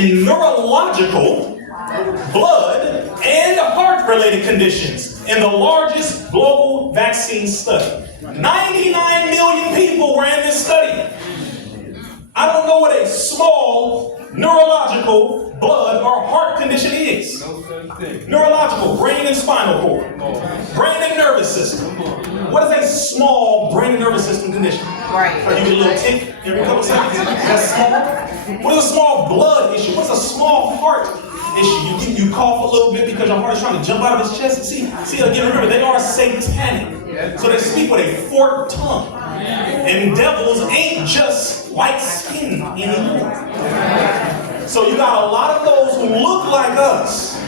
in neurological, blood, and heart-related conditions in the largest global vaccine study. 99 million people were in this study. I don't know what a small neurological, blood, or heart condition is. Neurological, brain and spinal cord. Brain and nervous system. What is a small brain and nervous system condition? Right. You get a little tick every couple seconds? That's small. What is a small blood issue? What's a small heart issue? You cough a little bit because your heart is trying to jump out of his chest. See, again, remember, they are satanic. So they speak with a forked tongue. And devils ain't just white skin anymore. So you got a lot of those who look like us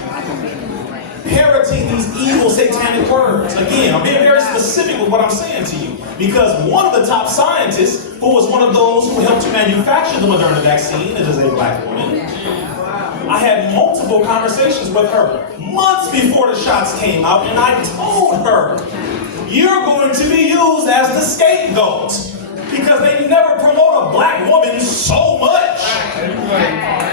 parroting these evil satanic words. Again, I'm being very specific with what I'm saying to you, because one of the top scientists, who was one of those who helped to manufacture the Moderna vaccine, is a black woman. I had multiple conversations with her months before the shots came out, and I told her, you're going to be used as the scapegoat, because they never promote a black woman so much.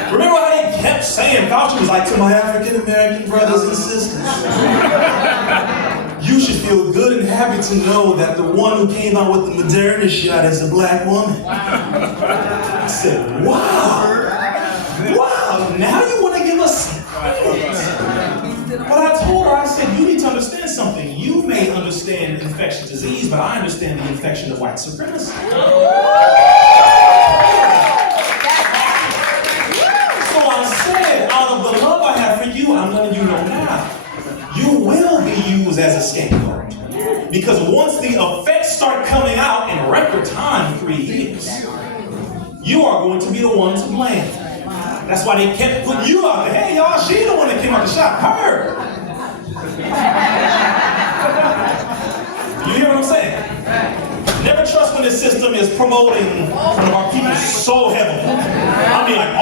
Remember how they kept saying, Fauci was like, to my African-American brothers and sisters, you should feel good and happy to know that the one who came out with the Moderna shot is a black woman. I said, wow, now you want to give us some credit. But I told her, I said, you need to understand something. You may understand infectious disease, but I understand the infection of white supremacy. So I said, out of the love I have for you, I'm letting you know now, you will be used as a scapegoat. Because once the effects start coming out in record time, 3 years, you are going to be the one to blame. That's why they kept putting you out there. Hey, y'all, she the one that came out the shot. Her. You hear what I'm saying? Never trust when the system is promoting one of our people so heavily. I mean, like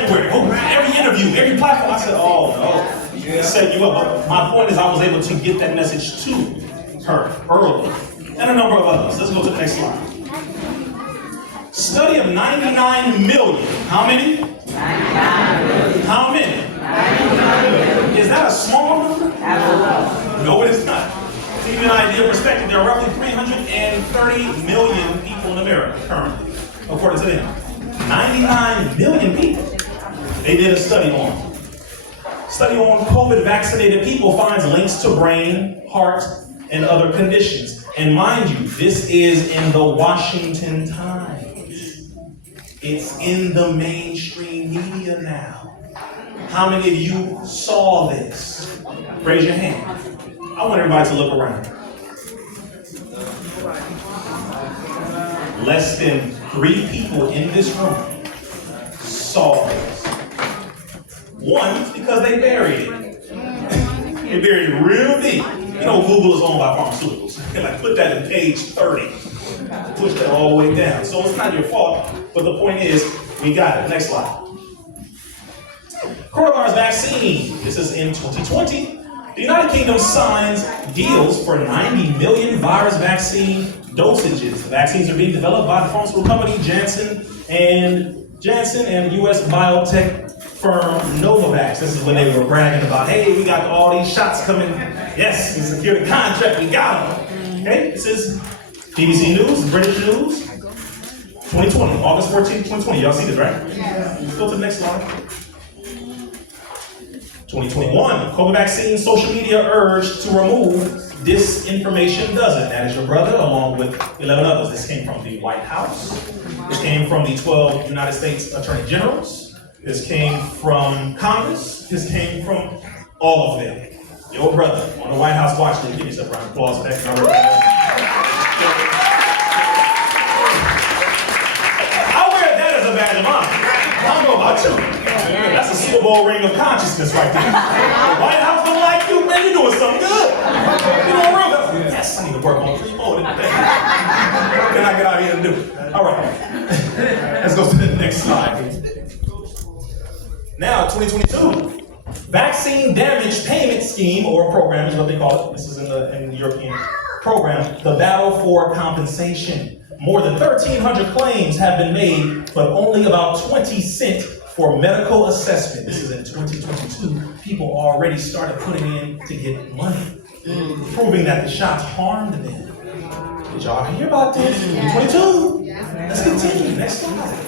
everywhere. Every interview, every platform. I said, oh, no. They set you up. But my point is I was able to get that message to her early. And a number of others. Let's go to the next slide. Study of 99 million. How many? 99 million. How many? 99 million. Is that a small number? Absolutely. No, it is not. To give you an idea of perspective, there are roughly 330 million people in America currently, according to them. 99 million people. They did a study on. Study on COVID vaccinated people finds links to brain, heart, and other conditions. And mind you, this is in the Washington Times. It's in the mainstream media now. How many of you saw this? Raise your hand. I want everybody to look around. Less than 3 people in this room saw this. One, because they buried it. They buried it real deep. You know, Google is owned by pharmaceuticals. They like put that in page 30. Push that all the way down. So it's not your fault, but the point is, we got it. Next slide. Coronavirus vaccine. This is in 2020. The United Kingdom signs deals for 90 million virus vaccine dosages. The vaccines are being developed by the pharmaceutical company Janssen and U.S. biotech firm Novavax. This is when they were bragging about, hey, we got all these shots coming. Yes, we secured a contract, we got them. Okay, this is BBC News, British News, 2020, August 14th, 2020. Y'all see this, right? Let's go to the next slide. 2021, COVID vaccine social media urged to remove disinformation doesn't. That is your brother, along with 11 others. This came from the White House. This came from the 12 United States Attorney Generals. This came from Congress. This came from all of them. Your brother on the White House watch list. Give yourself a round of applause for that. I wear that as a badge of honor. I don't know about you. That's a Super Bowl ring of consciousness right there. The White House don't like you, man, you're doing something good. You know, real good. Yes, I need to work on 3 more. Then I get out here and do it. All right. Let's go to the next slide. Now, 2022. Vaccine damage payment scheme, or program is what they call it. This is in the European program. The battle for compensation. More than 1,300 claims have been made, but only about 20 cents for medical assessment. This is in 2022. People already started putting in to get money, proving that the shots harmed them. Did y'all hear about this? 22. Let's continue. Next slide.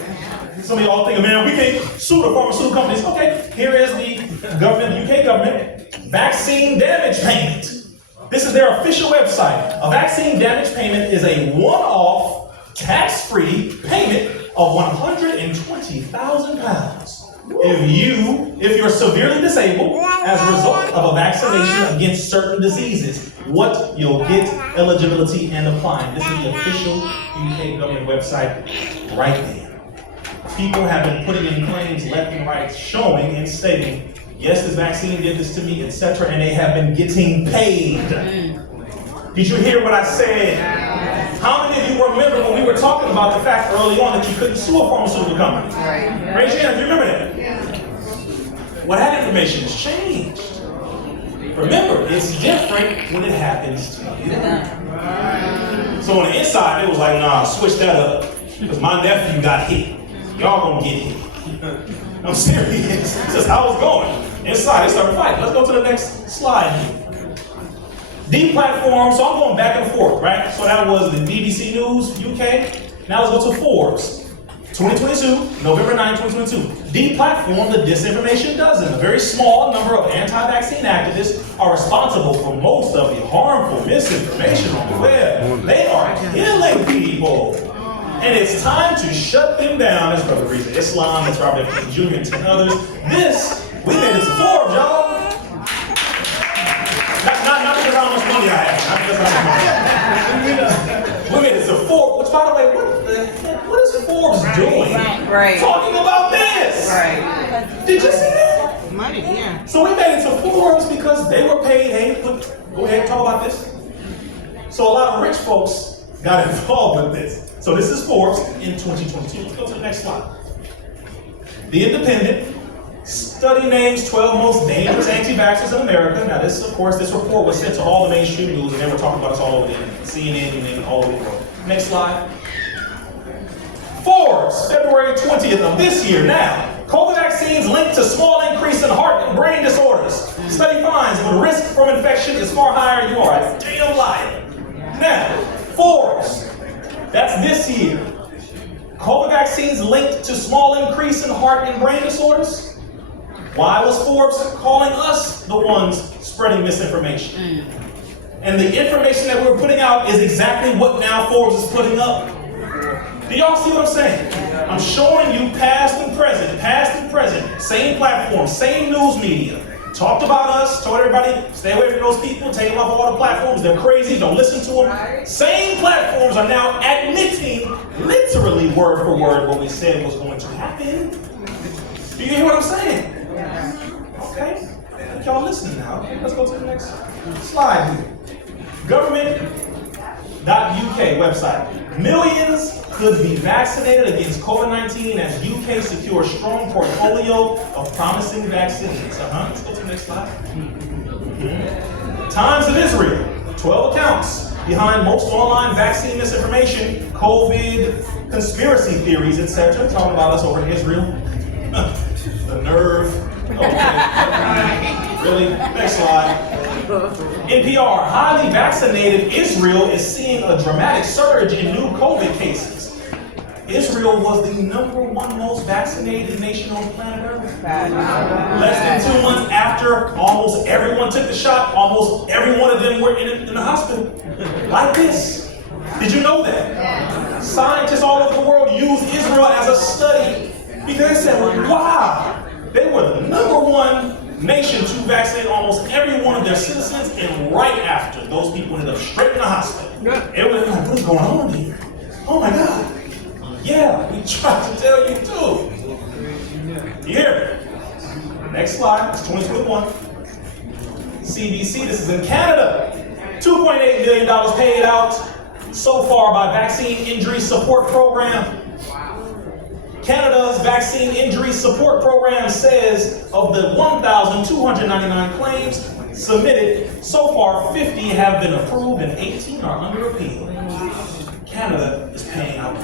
Some of y'all thinking, man, we can't sue the pharmaceutical companies. Okay, here is the government, UK government, vaccine damage payment. This is their official website. A vaccine damage payment is a one-off, tax-free payment of £120,000 if you're severely disabled as a result of a vaccination against certain diseases. What you'll get, eligibility, and applying. This is the official UK government website right there. People have been putting in claims left and right, showing and stating, yes, this vaccine did this to me, etc., and they have been getting paid. Did you hear what I said? How many of you remember when we were talking about the fact early on that you couldn't sue a pharmaceutical company? Raise your hand if you remember that. Well, that information has changed. Remember, it's different when it happens to you. So on the inside, it was like, nah, switch that up, because my nephew got hit. Y'all gonna get hit. I'm serious. This is how it's going. Inside, they started fighting. Let's go to the next slide here. Deplatform, so I'm going back and forth, right? So that was the BBC News, UK. Now let's go to Forbes. 2022, November 9, 2022. Deplatform the disinformation dozen. A very small number of anti-vaccine activists are responsible for most of the harmful misinformation on the web. They are killing people. And it's time to shut them down. That's Brother RIZZA Islam, that's Robert F. Kennedy Jr. and 10 others. We made it to Forbes, y'all. Not because how much money I have. Not because how much money. We made it to Forbes. Which, by the way, what is Forbes doing? Right. Talking about this. Right. Did you see that? Money, yeah. So we made it to Forbes because they were paid. Hey, go ahead and talk about this. So a lot of rich folks got involved with this. So this is Forbes in 2022. Let's go to the next slide. The Independent study names 12 most dangerous anti-vaxxers in America. Now this, of course, this report was sent to all the mainstream news and they were talking about us all over the internet. CNN, you name it, all over the world. Next slide. Forbes, February 20th of this year. Now, COVID vaccines linked to small increase in heart and brain disorders. Study finds when risk from infection is far higher, you are a damn liar. Now, Forbes. That's this year. COVID vaccines linked to small increase in heart and brain disorders. Why was Forbes calling us the ones spreading misinformation? And the information that we're putting out is exactly what now Forbes is putting up. Do y'all see what I'm saying? I'm showing you past and present, same platform, same news media. Talked about us, told everybody, stay away from those people, take them off all the platforms, they're crazy, don't listen to them. Same platforms are now admitting, literally word for word, what we said was going to happen. Do you hear what I'm saying? Okay, I think y'all listening now. Let's go to the next slide here. Government.uk website. Millions could be vaccinated against COVID-19 as UK secures strong portfolio of promising vaccines. Let's go to the next slide. Times of Israel. 12 accounts behind most online vaccine misinformation, COVID, conspiracy theories, etc. Talking about us over in Israel. The nerve. Okay. Really? Next slide. NPR, highly vaccinated Israel is seeing a dramatic surge in new COVID cases. Israel was the #1 most vaccinated nation on planet Earth. Less than 2 months after almost everyone took the shot, almost every one of them were in the hospital. Like this. Did you know that? Scientists all over the world use Israel as a study because they said, wow, they were the #1 nation to vaccinate almost every one of their citizens, and right after, those people ended up straight in the hospital. Everyone was like, what's going on here? Oh my God. Yeah, we tried to tell you too. You hear me? Next slide, it's 2021. CBC, this is in Canada. $2.8 million paid out so far by Vaccine Injury Support Program. Canada's Vaccine Injury Support Program says of the 1,299 claims submitted, so far 50 have been approved and 18 are under appeal. Canada is paying out.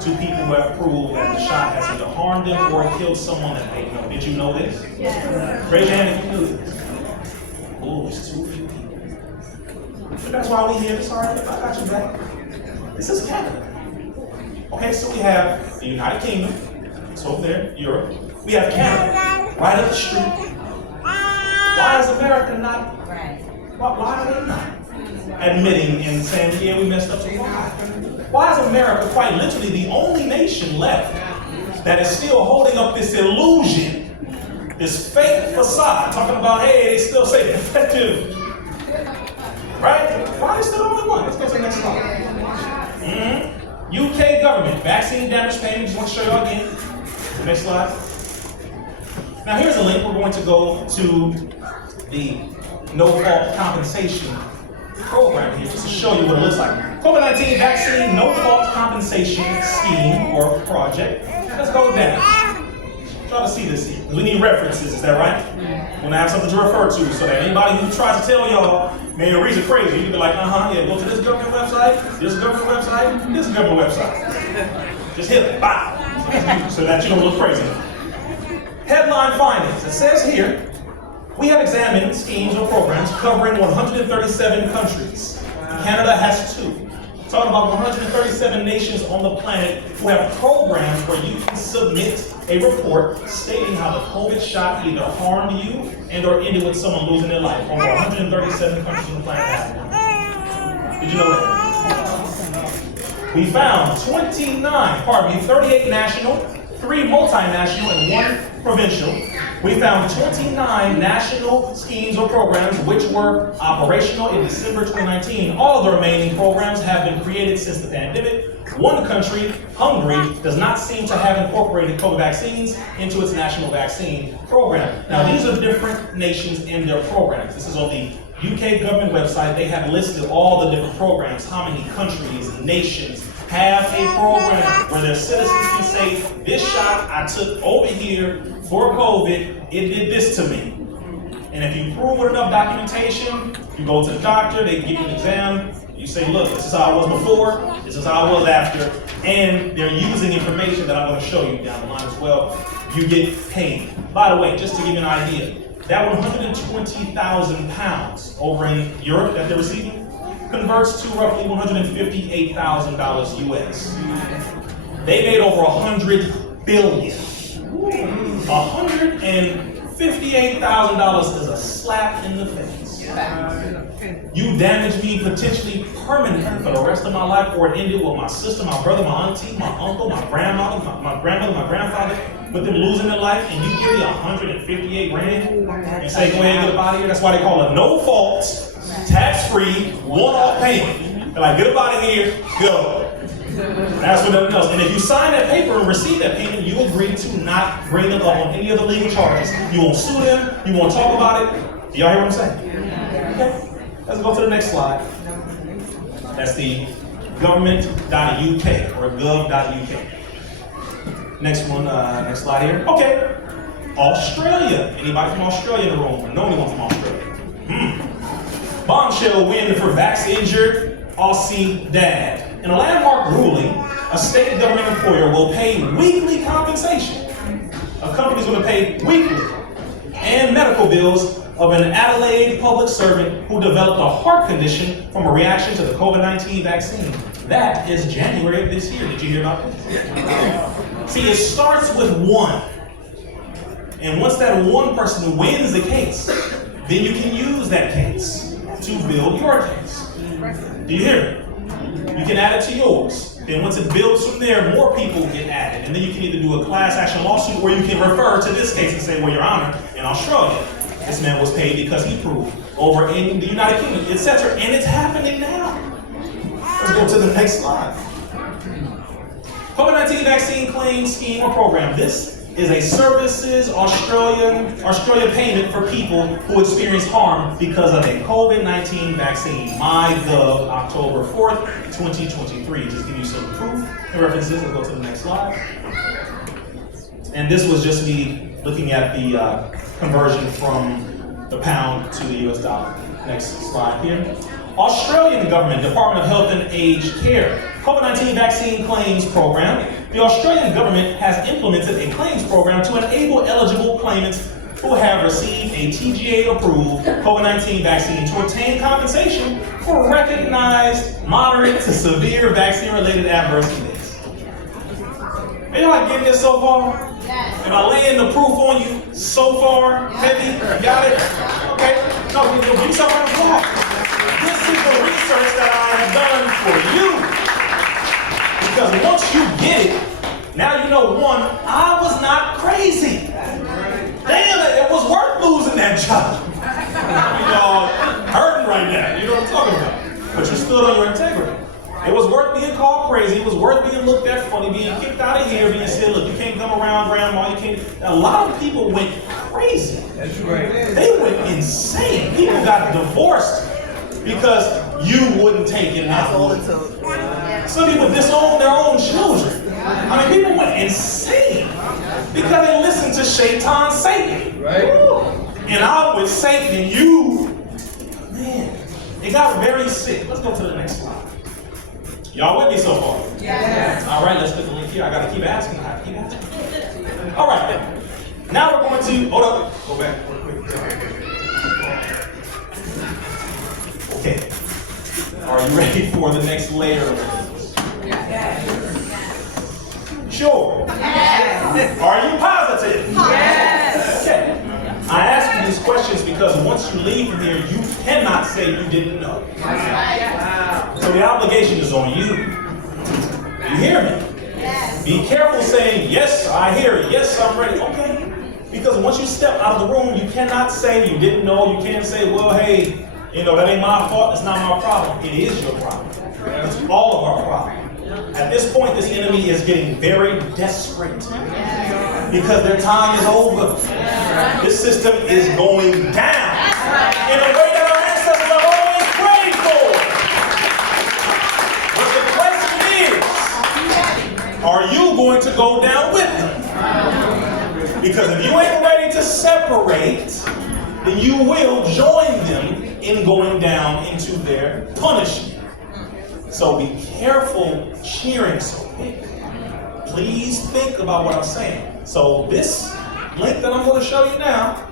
to people who have proved that the shot has either harmed them or killed someone that they know. Did you know this? Yes. Raise your hand if you knew this. Oh, it's too few people. But that's why we're here. Sorry, I got you back. This is Canada. Okay, so we have the United Kingdom. It's over there, Europe. We have Canada, right up the street. Why is America not? Why are they not admitting and saying, yeah, we messed up? Why is America quite literally the only nation left that is still holding up this illusion, this fake facade, talking about, hey, they still say effective, right? Why is they the only one? Let's go to the next slide. UK government, vaccine damage payment, just want to show y'all again. Next slide. Now here's a link. We're going to go to the no-fault compensation program here, just to show you what it looks like. COVID-19 vaccine no-fault compensation scheme or project. Let's go down. Try to see this here, because we need references, is that right? We're going to have something to refer to, so that anybody who tries to tell y'all, man, RIZZA crazy, you can be like, yeah, go to this government website, this government website, this government website. Just hit it, bye, so that you don't look crazy. Headline findings. It says here, we have examined schemes or programs covering 137 countries. Canada has 2. Talking about 137 nations on the planet who have programs where you can submit a report stating how the COVID shot either harmed you and or ended with someone losing their life. Over 137 countries on the planet. Did you know that? We found 38 national, 3 multinational, and 1 provincial. We found 29 national schemes or programs which were operational in December 2019. All of the remaining programs have been created since the pandemic. One country, Hungary, does not seem to have incorporated COVID vaccines into its national vaccine program. Now, these are different nations and their programs. This is on the UK government website. They have listed all the different programs, how many countries, nations have a program where their citizens can say, this shot I took over here for COVID, it did this to me. And if you prove with enough documentation, you go to the doctor, they give you an exam, you say, look, this is how I was before, this is how I was after, and they're using information that I'm going to show you down the line as well. You get paid. By the way, just to give you an idea, that 120,000 pounds over in Europe that they're receiving converts to roughly $158,000 US. They made over $100 billion. $158,000 is a slap in the face. You damage me potentially permanently for the rest of my life, or it ended with my sister, my brother, my auntie, my uncle, my grandmother, my grandmother, my grandfather, with them losing their life, and you give me 158 grand and say, go ahead and get up out of here. That's why they call it no fault, tax-free, one-off payment. They're like, get up out of here, go. That's what nothing else. And if you sign that paper and receive that payment, you agree to not bring them up on any of the legal charges. You won't sue them, you won't talk about it. Do y'all hear what I'm saying? Okay. Let's go to the next slide. That's the government.uk or gov.uk. Next one, next slide here. Okay. Australia. Anybody from Australia in the room? Or know anyone from Australia? Bombshell win for vax-injured Aussie dad. In a landmark ruling, a state government employer will pay weekly compensation. A company's going to pay weekly and medical bills of an Adelaide public servant who developed a heart condition from a reaction to the COVID-19 vaccine. That is January of this year. Did you hear about this? See, it starts with one. And once that one person wins the case, then you can use that case to build your case. Do you hear me? You can add it to yours. Then once it builds from there, more people get added. And then you can either do a class action lawsuit, or you can refer to this case and say, well, Your Honor, in Australia, this man was paid because he proved, over in the United Kingdom, etc. And it's happening now. Let's go to the next slide. COVID-19 vaccine claim scheme or program. This is a Services Australia payment for people who experience harm because of a COVID-19 vaccine. MyGov, October 4th, 2023. Just give you some proof and references. We'll go to the next slide. And this was just me looking at the conversion from the pound to the US dollar. Next slide here. Australian government, Department of Health and Aged Care, COVID-19 vaccine claims program. The Australian government has implemented a claims program to enable eligible claimants who have received a TGA-approved COVID-19 vaccine to obtain compensation for recognized moderate to severe vaccine-related adverse events. Are y'all getting this so far? Yes. Am I laying the proof on you so far? Heavy? You got it? Okay. No, give me some round of applause. This is the research that I have done for you. Because once you get it, now you know, one, I was not crazy. Damn it was worth losing that job. Y'all hurting right now. You know what I'm talking about. But you stood on your integrity. It was worth being called crazy. It was worth being looked at funny, being kicked out of here, being said, look, you can't come around grandma, you can't. A lot of people went crazy. That's right. They went insane. People got divorced because you wouldn't take it out. Some people disowned their own children. I mean, people went insane because they listened to Satan. Right. And I with Satan and you, man, it got very sick. Let's go to the next slide. Y'all with me so far? Yes. All right, let's put the link here. I got to keep asking. All right. Now we're going to, hold up. Go back real quick. Okay. Are you ready for the next layer of things? Yes. Sure. Yes. Are you positive? Yes. Okay. I ask you these questions because once you leave from here, you cannot say you didn't know. So the obligation is on you. You hear me? Yes. Be careful saying, yes, I hear it. Yes, I'm ready. Okay. Because once you step out of the room, you cannot say you didn't know. You can't say, well, hey, you know, that ain't my fault. It's not my problem. It is your problem. It's all of our problem. At this point, this enemy is getting very desperate because their time is over. This system is going down in a way that our ancestors have always prayed for. But the question is, are you going to go down with them? Because if you ain't ready to separate, then you will join them in going down into their punishment. So be careful cheering so big. Please think about what I'm saying. So this link that I'm going to show you now,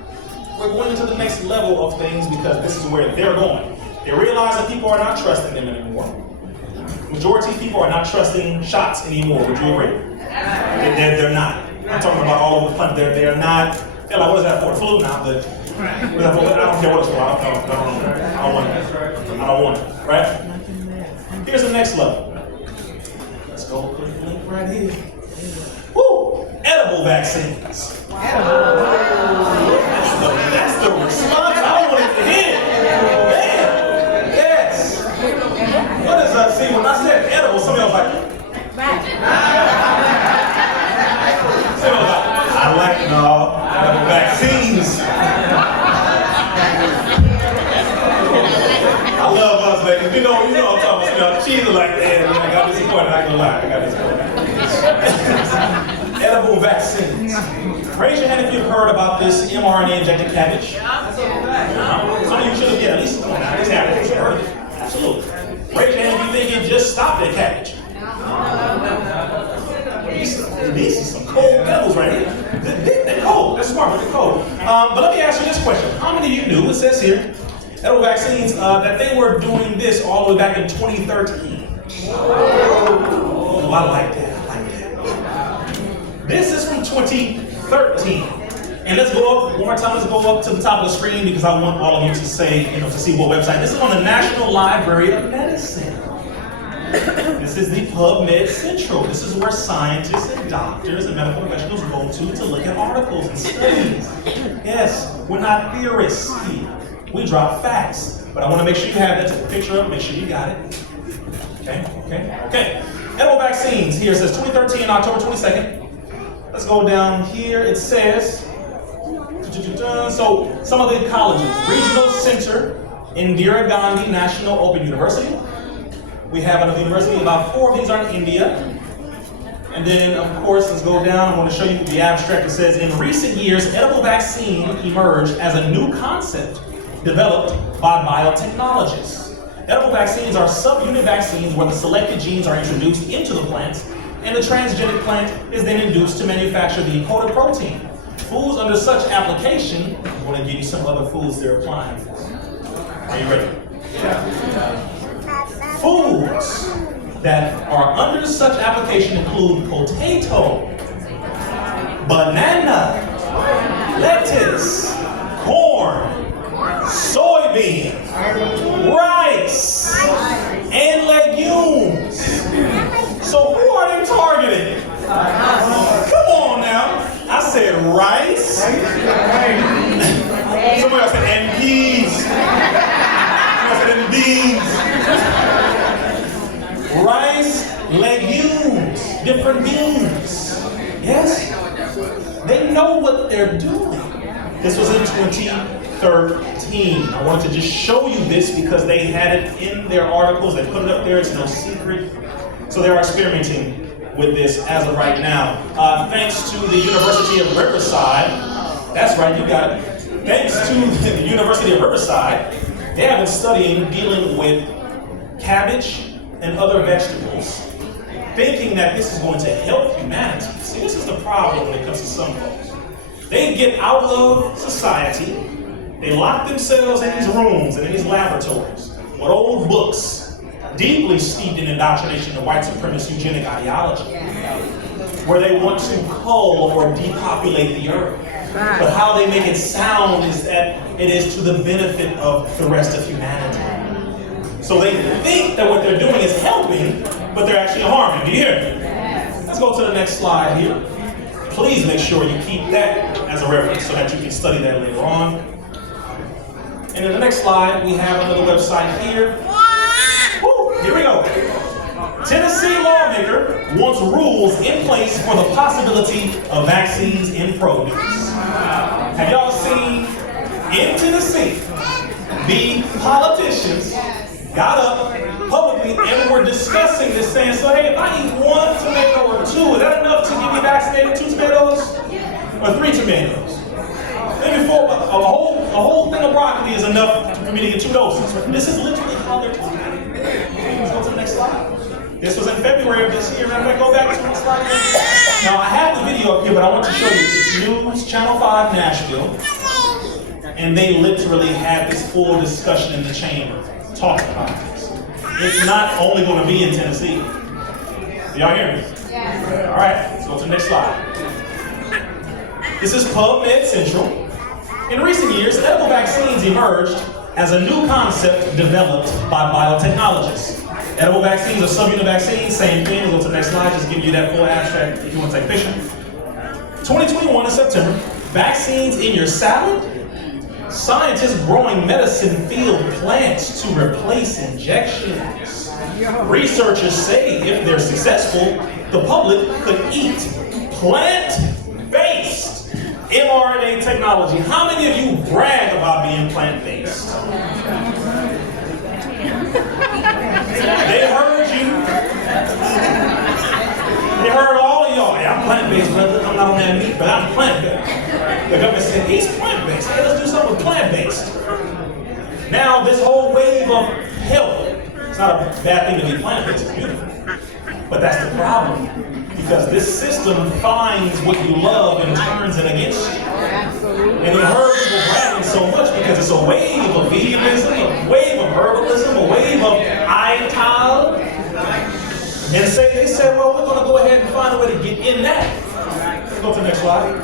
we're going into the next level of things because this is where they're going. They realize that people are not trusting them anymore. Majority of people are not trusting shots anymore. Would you agree? They're not. I'm talking about all over the planet. They're not. They're like, what is that for? Flu now, but I don't care what it's for. I don't want it. Right? Here's the next level. Let's go click the link right here. Woo! Edible vaccines. That's the response I wanted to hear. Man, yes. What is that? See, when I said edible, somebody was like, I like edible vaccines. I love us, baby. You know what I'm talking about. She's like, man, I got disappointed. I ain't gonna lie, I got disappointed. Edible vaccines. Raise your hand if you've heard about this mRNA injected cabbage. Some of you should have, at least have heard it. Absolutely. Raise your hand if you think it just stopped at cabbage. These are some cold edibles right here. They're cold. They're smart, but they're cold. But let me ask you this question. How many of you knew, it says here, edible vaccines, that they were doing this all the way back in 2013. Oh, I like that. This is from 2013. And let's go up, one more time, let's go up to the top of the screen because I want all of you to say, to see what website. This is on the National Library of Medicine. This is the PubMed Central. This is where scientists and doctors and medical professionals go to look at articles and studies. Yes, we're not theorists here. We drop facts, but I want to make sure you have that. Take a picture of it, make sure you got it. Okay. Edible vaccines. Here it says 2013, October 22nd. Let's go down here. It says, so some of the colleges. Regional Center, Indira Gandhi National Open University. We have another university. About 4 of these are in India. And then, of course, let's go down. I want to show you the abstract. It says, in recent years, edible vaccine emerged as a new concept developed by biotechnologists. Edible vaccines are subunit vaccines where the selected genes are introduced into the plants, and the transgenic plant is then induced to manufacture the encoded protein. Foods under such application, I'm going to give you some other foods they're applying for. Are you ready? Yeah. Foods that are under such application include potato, banana, lettuce, corn, soybeans, rice, and legumes. So who are they targeting? Come on now. I said rice. Somebody else said and peas. Somebody said and beans. Rice, legumes, different beans. Yes? They know what they're doing. This was in 2013. I wanted to just show you this because they had it in their articles. They put it up there. It's no secret. So they are experimenting with this as of right now. Thanks to the University of Riverside. That's right, you got it. Thanks to the University of Riverside, they have been studying dealing with cabbage and other vegetables, thinking that this is going to help humanity. See, this is the problem when it comes to some folks. They get out of society, they lock themselves in these rooms and in these laboratories with old books, deeply steeped in indoctrination of white supremacist eugenic ideology, where they want to cull or depopulate the earth. But how they make it sound is that it is to the benefit of the rest of humanity. So they think that what they're doing is helping, but they're actually harming. Do you hear me? Let's go to the next slide here. Please make sure you keep that as a reference so that you can study that later on. And in the next slide, we have another website here. Woo, here we go. Tennessee lawmaker wants rules in place for the possibility of vaccines in produce. Have y'all seen in Tennessee, the politicians got up publicly and were discussing this, saying, so hey, if I eat 1 tomato or 2, is that enough to get me vaccinated? 2 tomatoes or 3 tomatoes? Maybe 4, a whole thing of broccoli is enough for me to get 2 doses. This is literally how they're talking. Let's go to the next slide. This was in February of this year. Remember, go back to the next slide again. Now, I have the video up here, but I want to show you. It's News Channel 5 Nashville. And they literally had this full discussion in the chamber talking about this. It's not only going to be in Tennessee. Do y'all hear me? Yeah. All right, let's go to the next slide. This is PubMed Central. In recent years, edible vaccines emerged as a new concept developed by biotechnologists. Edible vaccines are subunit vaccines, same thing. We'll go to the next slide, just give you that full abstract if you want to take a picture. 2021 in September, vaccines in your salad? Scientists growing medicine field plants to replace injections. Researchers say if they're successful, the public could eat plant-based mRNA technology. How many of you brag about being plant-based? They heard you. They heard all of y'all. Hey, I'm plant-based, brother. I'm not on that meat, but I'm plant-based. The government said, he's plant-based. Hey, let's do something with plant-based. Now, this whole wave of health, it's not a bad thing to be plant-based, it's beautiful. But that's the problem. Because this system finds what you love and turns it against you. And it hurts people bragging so much because it's a wave of veganism, a wave of herbalism, a wave of ITAL. And they said, well, we're going to go ahead and find a way to get in that. Let's go to the next slide.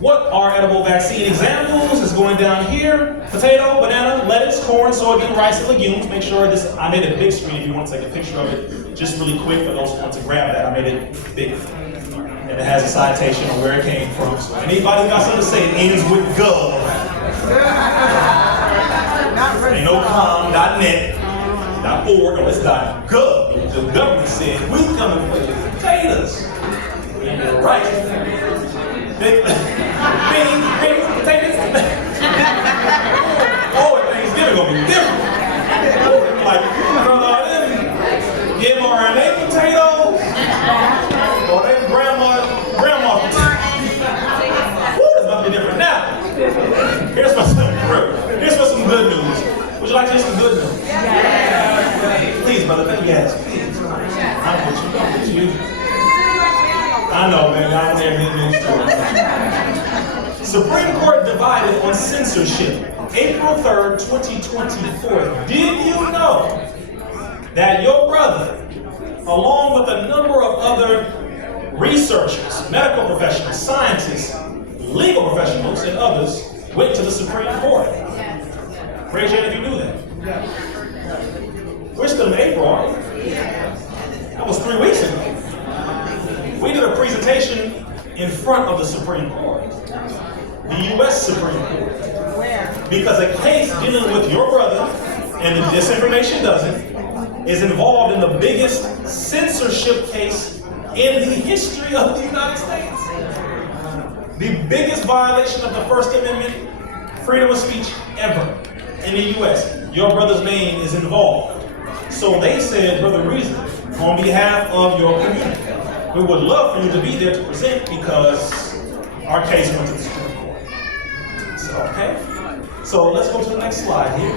What are edible vaccine examples? It's going down here. Potato, banana, lettuce, corn, soybean, rice, and legumes. Make sure this, I made a big screen if you want to take a picture of it. Just really quick for those who want to grab that. I made it big. And it has a citation on where it came from. So anybody got something to say, it ends with gov. Ain't no com.net, .org, no, it's .gov. The government said, we coming for the potatoes. And the rice. Beans, potatoes. Oh, Thanksgiving gonna be different. Like, mRNA potatoes, or they grandma potatoes. Woo, it's about to be different. Now, here's for some good news. Would you like to hear some good brother. Yes, please. I'm with you. I know, man. I'm there. Supreme Court divided on censorship. April 3rd, 2024. Did you know that your brother, along with a number of other researchers, medical professionals, scientists, legal professionals, and others, went to the Supreme Court? Raise your hand if you knew that. We're still in April, aren't we? That was 3 weeks ago. We did a presentation in front of the Supreme Court, the U.S. Supreme Court. Where? Because a case dealing with your brother, and the disinformation doesn't, is involved in the biggest censorship case in the history of the United States. The biggest violation of the First Amendment, freedom of speech ever in the U.S. Your brother's name is involved. So they said, Brother RIZZA, on behalf of your community, we would love for you to be there to present because our case went to the Supreme Court. So, okay. So let's go to the next slide here.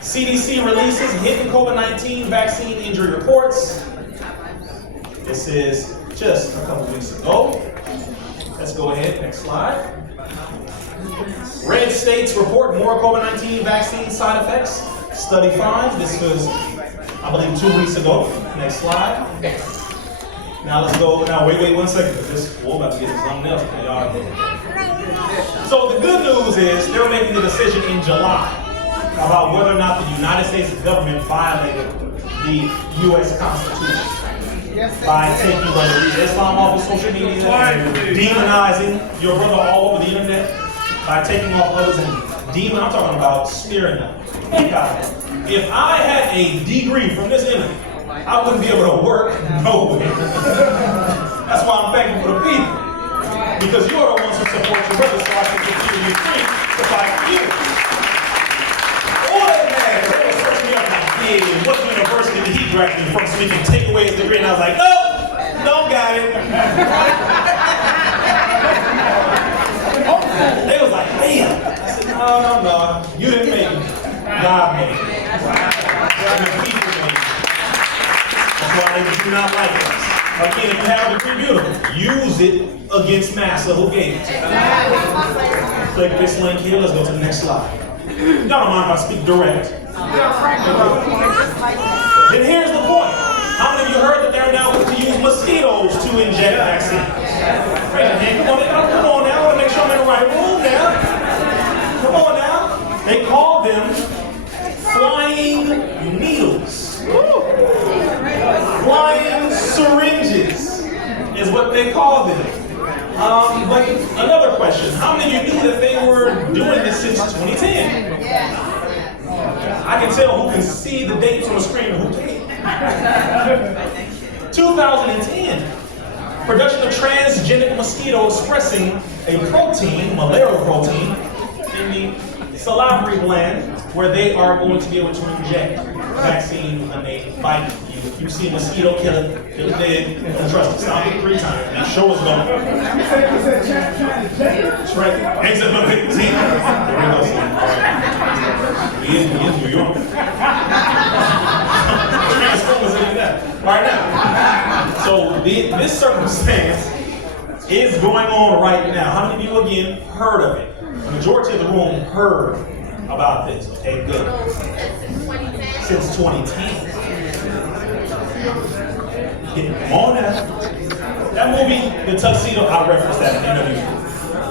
CDC releases hidden COVID-19 vaccine injury reports. This is just a couple weeks ago. Let's go ahead, next slide. Red states report more COVID-19 vaccine side effects. Study finds, this was, I believe, 2 weeks ago. Next slide. Now let's go, wait 1 second. We're about to get to something else. So the good news is they're making a decision in July about whether or not the United States government violated the U.S. Constitution by taking the Islam off of social media, demonizing your brother all over the internet, by taking off others and I'm talking about spearing them. If I had a degree from this internet, I wouldn't be able to work nowhere. That's why I'm thankful for the people. Because you're the ones who support your brother, so I can continue to be free to fight for you. Boy, man, they were searching me up like, yeah, what university did he graduate from so he can take away his degree? And I was like, nope, don't got it. They was like, damn. I said, no, you didn't make it. God made it. The people made it. That's why they do not like us. Again, if you have a degree, beautiful. Use it against Massa who gave it to you. Click this link here. Let's go to the next slide. Y'all don't mind if I speak direct. Then here's the point. How many of you heard that they're now going to use mosquitoes to inject vaccines? Raise your hand. Come on now. I want to make sure I'm in the right room now. Come on now. They call them flying needles. Flying syringes is what they call them. But another question, how many of you knew that they were doing this since 2010? I can tell who can see the dates on the screen and who can't. 2010, production of transgenic mosquito expressing a protein, malarial protein, in the salivary gland where they are going to be able to inject vaccine when they bite you. If you see a mosquito, kill it dead, and trust it, stop it 3 times, and show us going. That's right. Ain't no big see? There we go, see. We in New York. Transformers into that. Right now. So this circumstance is going on right now. How many of you again heard of it? The majority of the room heard about this. Okay, good. Since 2010. Come on now. That movie, The Tuxedo, I referenced that in the interview.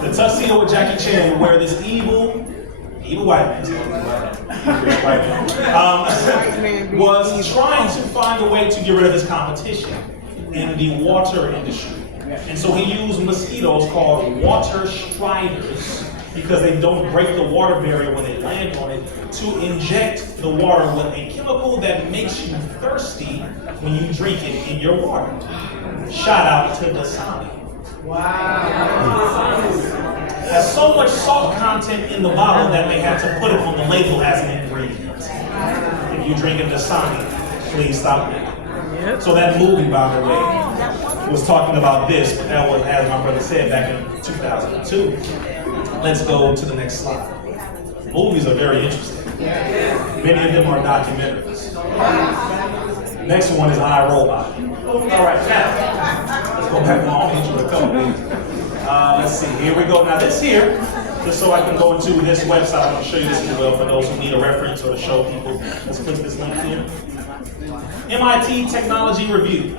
The Tuxedo with Jackie Chan would wear this evil white man, was trying to find a way to get rid of his competition in the water industry. And so he used mosquitoes called water striders, because they don't break the water barrier when they land on it, to inject the water with a chemical that makes you thirsty when you drink it in your water. Shout out to Dasani. Wow. Has so much salt content in the bottle that they had to put it on the label as an ingredient. If you drink a Dasani, please stop it. So that movie, by the way, was talking about this, but that was, as my brother said, back in 2002. Let's go to the next slide. Movies are very interesting. Many of them are documentaries. Next one is iRobot. All right, now, let's go back on into a couple things. Let's see, here we go. Now this here, just so I can go into this website, I'm going to show you this as well for those who need a reference or to show people. Let's click this link here. MIT Technology Review.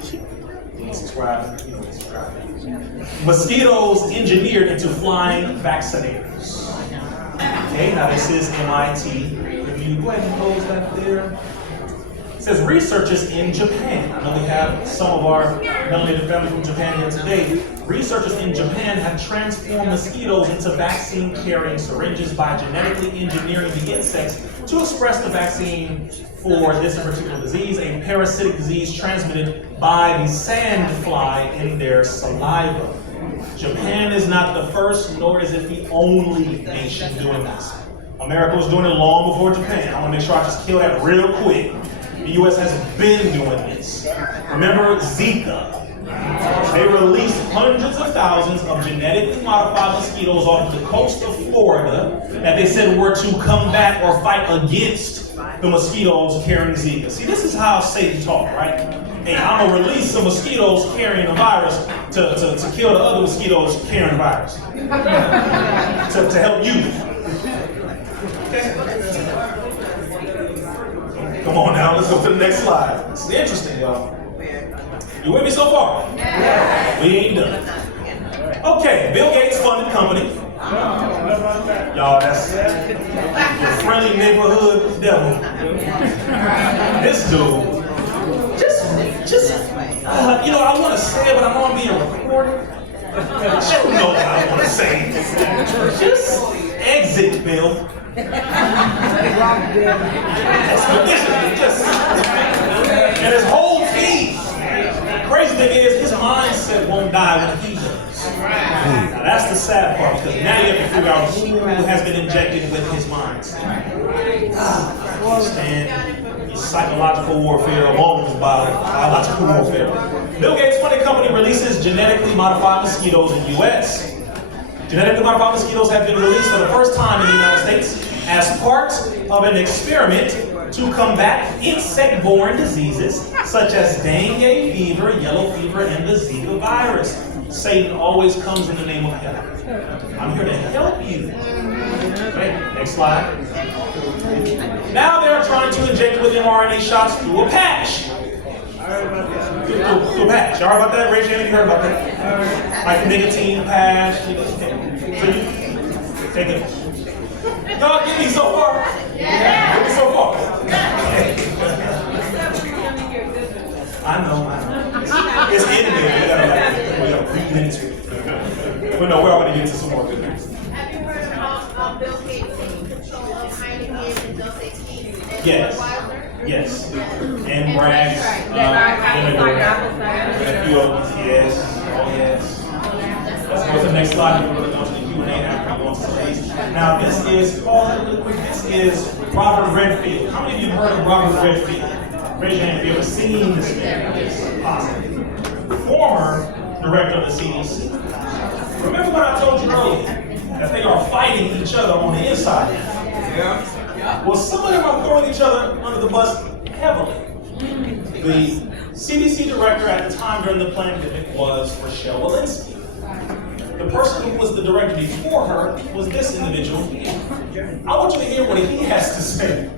Subscribe, subscribe. Mosquitoes engineered into flying vaccinators. Okay, now this is MIT Review. Go ahead and close that there. It says researchers in Japan. I know we have some of our melanated family from Japan here today. Researchers in Japan have transformed mosquitoes into vaccine-carrying syringes by genetically engineering the insects to express the vaccine for this particular disease, a parasitic disease transmitted by the sandfly in their saliva. Japan is not the first, nor is it the only nation doing this. America was doing it long before Japan. I want to make sure I just kill that real quick. The U.S. has been doing this. Remember Zika? They released hundreds of thousands of genetically modified mosquitoes off the coast of Florida that they said were to combat or fight against the mosquitoes carrying Zika. See, this is how Satan talks, right? Hey, I'm gonna release some mosquitoes carrying the virus to kill the other mosquitoes carrying the virus. to help you. Okay. Come on now, let's go to the next slide. This is interesting, y'all. You with me so far? Yeah. We ain't done. Okay, Bill Gates funded company. Y'all, that's your friendly neighborhood devil. This dude, I want to say it, but I know I'm being recorded. You know what I want to say. Just exit, Bill. And his whole team. Crazy thing is, his mindset won't die when he does. Now that's the sad part, because now you have to figure out who has been injected with his mindset. Understand? Psychological warfare along with biological warfare. Bill Gates' funded company releases genetically modified mosquitoes in the U.S. Genetically modified mosquitoes have been released for the first time in the United States as part of an experiment to combat insect-borne diseases such as dengue fever, yellow fever, and the Zika virus. Satan always comes in the name of help. I'm here to help you. Okay, next slide. Now they're trying to inject with mRNA shots through a patch. Through a patch. You heard about that? Raise your hand if you heard about that. Like a nicotine patch. So you take it. Y'all get me so far? Yeah. Get me so far? I know. It's in there. We gotta breathe into it. But no, we're already into some more good news. Have you heard about Bill Gates taking control of Heineken and Dose Keys and Budweiser? Yes. And Bragg's. And a few others. Yes. Oh, yes. Let's go to the next slide. We're going to go to the Q&A after we go on to these. Now, this is Robert Redfield. How many of you have heard of Robert Redfield? Raise your hand if you ever seen this man. Yes, possibly. Former director of the CDC. Remember what I told you earlier? That they are fighting each other on the inside. Yeah. Well, some of them are throwing each other under the bus heavily. The CDC director at the time during the pandemic was Rochelle Walensky. The person who was the director before her was this individual. I want you to hear what he has to say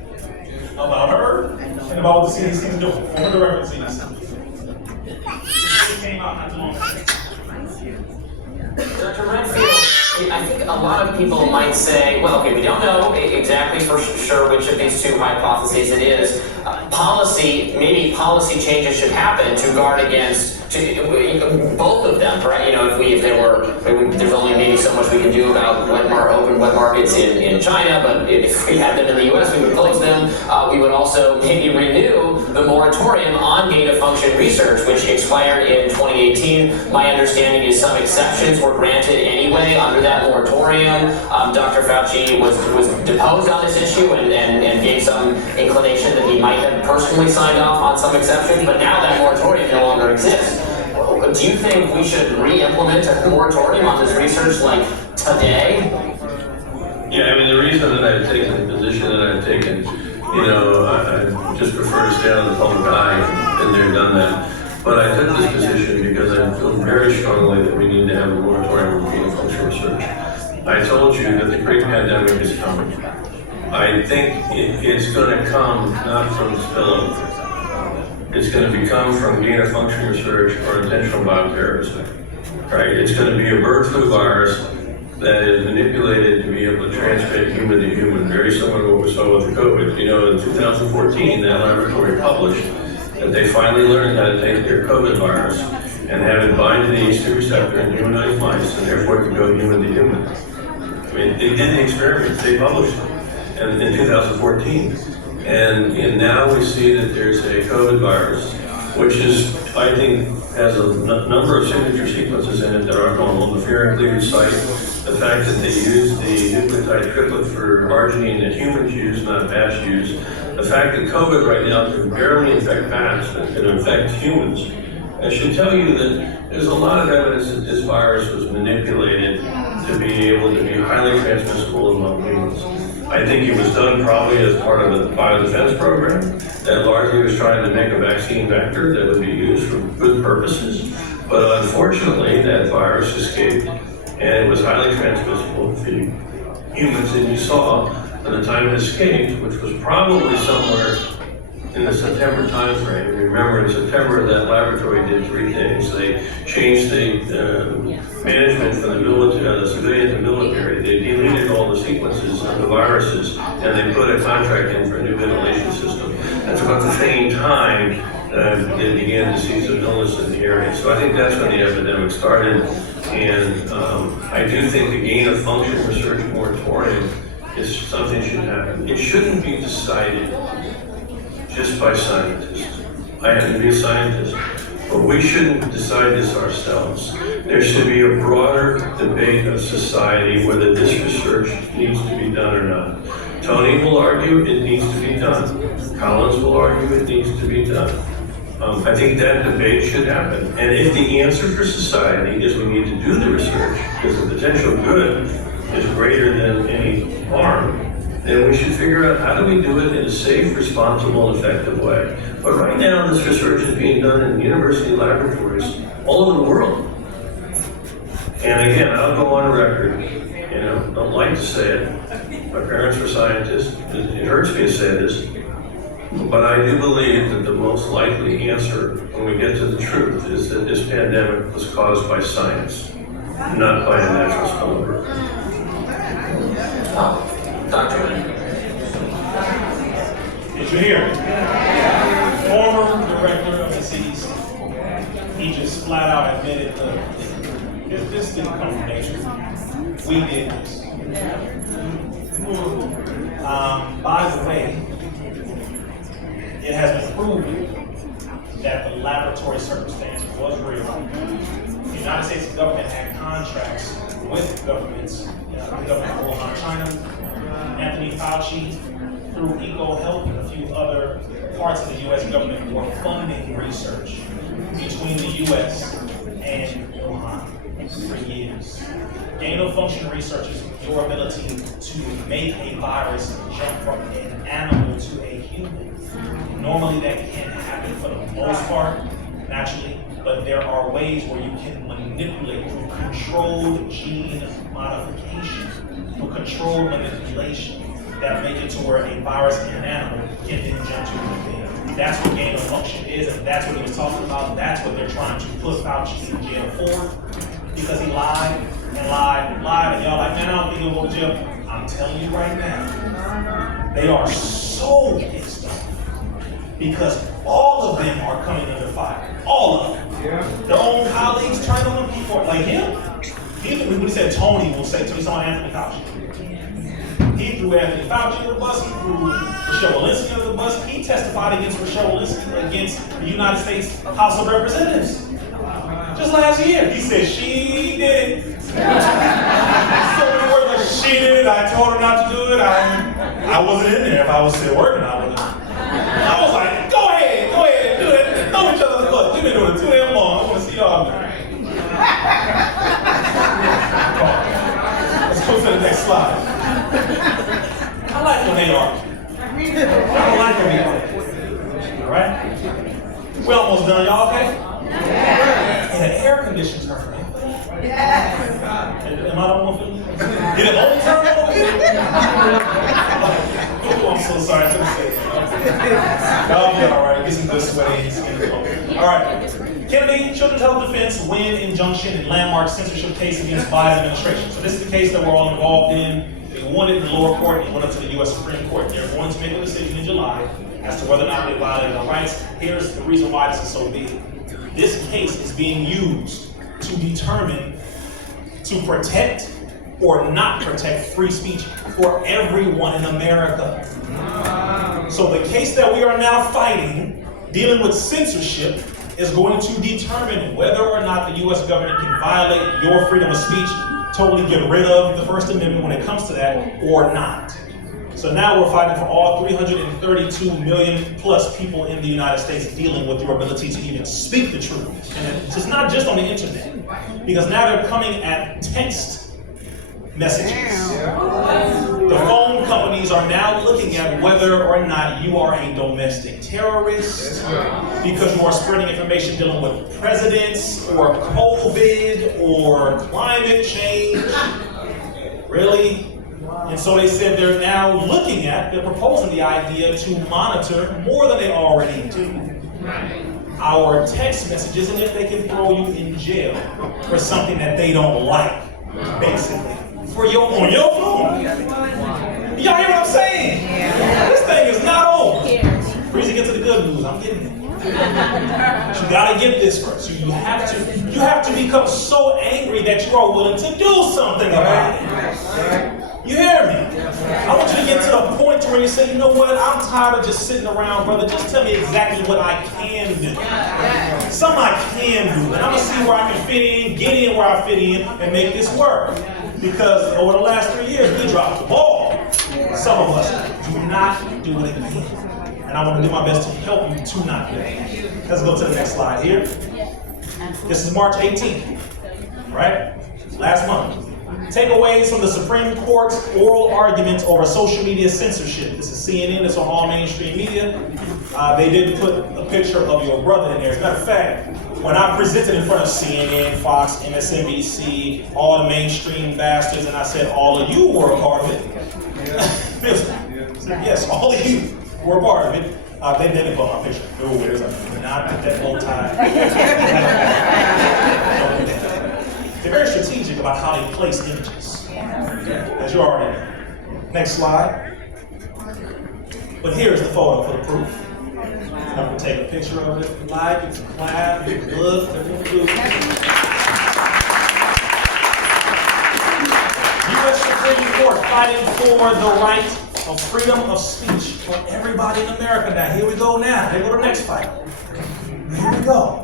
about her and about what the CDC is doing. Former director of the CDC. It came out not too long ago. Dr. Redfield, I think a lot of people might say, well, okay, we don't know exactly for sure which of these two hypotheses it is. Maybe policy changes should happen to guard against both of them, right? There's only maybe so much we can do about open wet markets in China, but if we had them in the US, we would close them. We would also maybe renew the moratorium on gain-of-function research, which expired in 2018. My understanding is some exceptions were granted anyway under that moratorium. Dr. Fauci was deposed on this issue and gave some inclination that he might have personally signed off on some exceptions, but now that moratorium no longer exists. Do you think we should re-implement a moratorium on this research like today? Yeah, I mean, the reason that I've taken the position that I've taken, I just prefer to stay out of the public eye, and they've done that. But I took this position because I feel very strongly that we need to have a moratorium on gain of function research. I told you that the great pandemic is coming. I think it's going to come not from spillover. It's going to become from gain of function research or intentional bioterrorism. Right? It's going to be a bird flu virus that is manipulated to be able to transmit human to human, very similar to what we saw with COVID. In 2014, that laboratory published that they finally learned how to take their COVID virus and have it bind to the H2 receptor in humanized mice, and therefore it could go human to human. I mean, they did the experiments, they published them in 2014. And now we see that there's a COVID virus, which is, I think, has a number of signature sequences in it that aren't normal. The furin cleavage site, the fact that they use the nucleotide triplet for arginine that humans use, not bats use, the fact that COVID right now can barely infect bats, but can infect humans. I should tell you that there's a lot of evidence that this virus was manipulated to be able to be highly transmissible among humans. I think it was done probably as part of a biodefense program that largely was trying to make a vaccine vector that would be used for good purposes. But unfortunately, that virus escaped, and it was highly transmissible to humans. And you saw by the time it escaped, which was probably somewhere in the September timeframe. Remember, in September, that laboratory did three things. They changed the management from the military, the civilian to military. They deleted all the sequences of the viruses, and they put a contract in for a new ventilation system. That's about the same time they began to see some illness in the area. So I think that's when the epidemic started. And I do think the gain of function research moratorium is something that should happen. It shouldn't be decided just by scientists. I happen to be a scientist, but we shouldn't decide this ourselves. There should be a broader debate of society whether this research needs to be done or not. Tony will argue it needs to be done. Collins will argue it needs to be done. I think that debate should happen. And if the answer for society is we need to do the research because the potential good is greater than any harm, then we should figure out how do we do it in a safe, responsible, and effective way. But right now, this research is being done in university laboratories all over the world. And again, I'll go on record, don't like to say it. My parents were scientists. It hurts me to say this. But I do believe that the most likely answer when we get to the truth is that this pandemic was caused by science, not by a natural spillover. Dr. Did you hear it? Former director of the CDC, he just flat out admitted, look, this didn't come from nature. We did this. By the way, it has been proven that the laboratory circumstance was real. The United States government had contracts with governments, the government of Wuhan, China, Anthony Fauci, through EcoHealth and a few other parts of the U.S. government were funding research between the U.S. and Wuhan for years. Gain of function research is your ability to make a virus jump from an animal to a human. Normally that can't happen for the most part, naturally, but there are ways where you can manipulate through controlled gene modification, through controlled manipulation, that make it to where a virus in an animal can then jump to human being. That's what gain of function is, and that's what he was talking about. That's what they're trying to put Fauci in jail for, because he lied and lied and lied, and y'all like, man, I don't think he'll go to jail. I'm telling you right now, they are so pissed off because all of them are coming under fire. All of them. Yeah. Their own colleagues turn on them, people like him. When he said Tony will say, so he's on Anthony Fauci. He threw Anthony Fauci under the bus, he threw Rochelle Walensky under the bus. He testified against Rochelle Walensky against the United States House of Representatives. Just last year, he said she did it. So many words like she did it, I told her not to do it. I wasn't in there. If I was still working, I would have. I was like, go ahead, do it. Throw each other's butt. We've been doing it too damn long. I want to see y'all. Let's go to the next slide. All right? We're almost done. Y'all okay? Yeah. And the air conditioned turn. Am I the one feeling? Did it only turn over here? Oh, I'm so sorry. I couldn't say it. Y'all be all right. Get some good sweaty. All right. Kennedy Children's Health Defense win injunction and landmark censorship case against Biden administration. So this is the case that we're all involved in. They won it in the lower court and it went up to the U.S. Supreme Court. They're going to make a decision in July as to whether or not they violated our rights. Here's the reason why this is so big. This case is being used to determine to protect or not protect free speech for everyone in America. So the case that we are now fighting, dealing with censorship, is going to determine whether or not the U.S. government can violate your freedom of speech, totally get rid of the First Amendment when it comes to that, or not. So now we're fighting for all 332 million plus people in the United States dealing with your ability to even speak the truth. And it's not just on the internet, because now they're coming at text messages. The phone companies are now looking at whether or not you are a domestic terrorist because you are spreading information dealing with presidents or COVID or climate change. Really? And so they said they're now looking at, they're proposing the idea to monitor more than they already do our text messages, and if they can throw you in jail for something that they don't like, basically. On your phone. Y'all hear what I'm saying? This thing is not over. Freezing get to the good news. I'm getting it. But you gotta get this first. You have to become so angry that you are willing to do something about it. You hear me? I want you to get to the point where you say, you know what? I'm tired of just sitting around, brother. Just tell me exactly what I can do. Something I can do. And I'm gonna see where I can fit in, get in where I fit in, and make this work. Because over the last 3 years, we dropped the ball. Some of us do not do it again. And I want to do my best to help you to not do it. Let's go to the next slide here. This is March 18th, right? Last month. Takeaways from the Supreme Court's oral arguments over social media censorship. This is CNN, it's on all mainstream media. They did put a picture of your brother in there. As a matter of fact, when I presented in front of CNN, Fox, MSNBC, all the mainstream bastards, and I said all of you were a part of it. Yes, all of you were a part of it. They didn't put my picture. No, there's not put that bow tie. They're very strategic about how they place images, as you already know. Next slide. But here's the photo for the proof. I'm going to take a picture of it if you like, if you clap, if you look, if you do. U.S. Supreme Court fighting for the right of freedom of speech for everybody in America now. Here we go now. Here we go to the next fight. Here we go.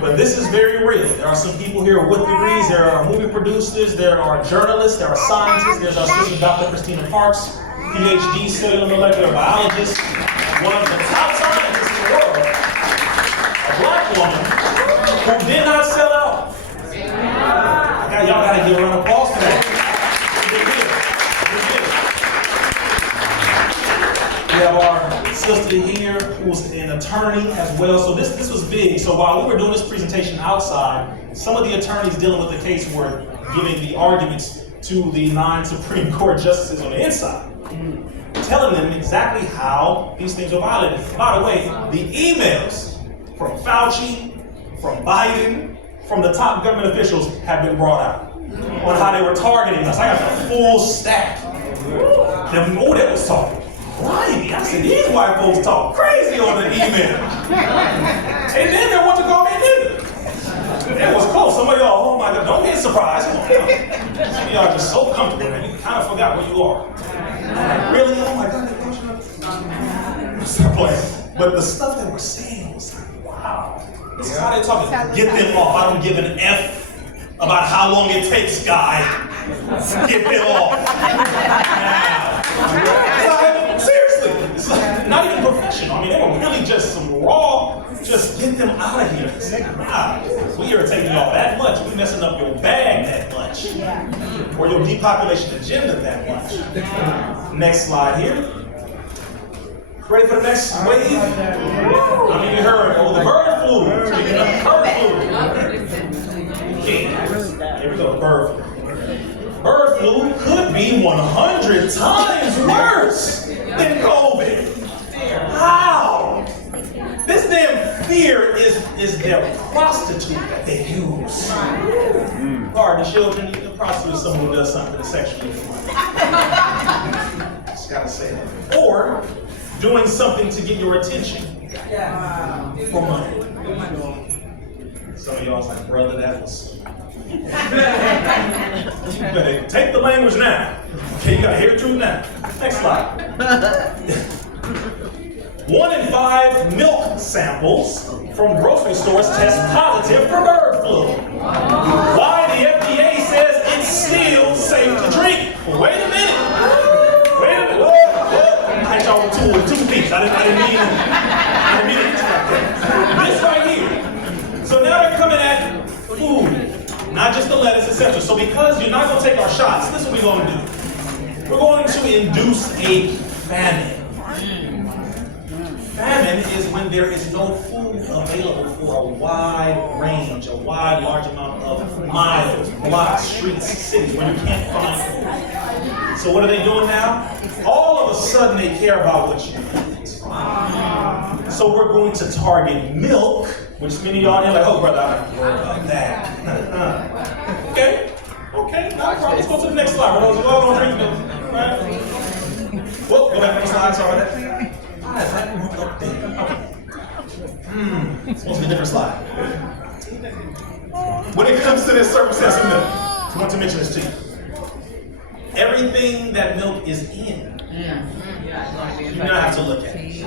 But this is very real. There are some people here with degrees. There are movie producers. There are journalists. There are scientists. There's our sister, Dr. Christina Parks, PhD, cellular molecular biologist, one of the top scientists in the world, a black woman who did not sell out. Y'all gotta give her an applause for that. We have our sister here who's an attorney as well. So this was big. So while we were doing this presentation outside, some of the attorneys dealing with the case were giving the arguments to the 9 Supreme Court justices on the inside, telling them exactly how these things are violated. By the way, the emails from Fauci, from Biden, from the top government officials have been brought out on how they were targeting us. I got the full stack. Oh, that was talking. Right, I said, these white folks talk crazy on the email. And then they want to call me a nigga. It was close. Some of y'all, oh my God, don't get surprised. Some of y'all are just so comfortable, man. You kind of forgot where you are. Really? Oh my God. Stop playing. But the stuff that we're saying was like, wow. This is how they talk. Get them off. I don't give an F about how long it takes, guy. Get them off. Now. Seriously. It's like not even professional. I mean, they were really just some raw, just get them out of here. Wow. We irritating y'all that much. We messing up your bag that much. Or your depopulation agenda that much. Next slide here. Ready for the next wave? I mean, you heard, oh, the bird flu. Speaking of bird flu. Okay, here we go, bird flu. Bird flu could be 100 times worse than COVID. How? This damn fear is their prostitute that they use. Pardon the children, the prostitute is someone who does something sexually for money. Just gotta say that. Or doing something to get your attention for money. Some of y'all's like, brother, that was. You better take the language now. Okay, you gotta hear the truth now. Next slide. 1 in 5 milk samples from grocery stores test positive for bird flu. Why the FDA says it's still safe to drink? Wait a minute. Wait a minute. Whoa. I hit y'all with two feet. I didn't mean it. This right here. So now they're coming at food, not just the lettuce, etc. So because you're not going to take our shots, this is what we're going to do. We're going to induce a famine. Famine is when there is no food available for a wide range, large amount of miles, blocks, streets, cities, where you can't find food. So what are they doing now? All of a sudden they care about what you eat. So we're going to target milk, which many of y'all are like, oh brother, I don't worry about that. Okay, no problem. Let's go to the next slide. We're all gonna drink milk. Right? Whoa, go back to the slide, sorry about that. Okay. Supposed to be a different slide. When it comes to this circumstance of milk, I want to mention this to you. Everything that milk is in, you do not have to look at it.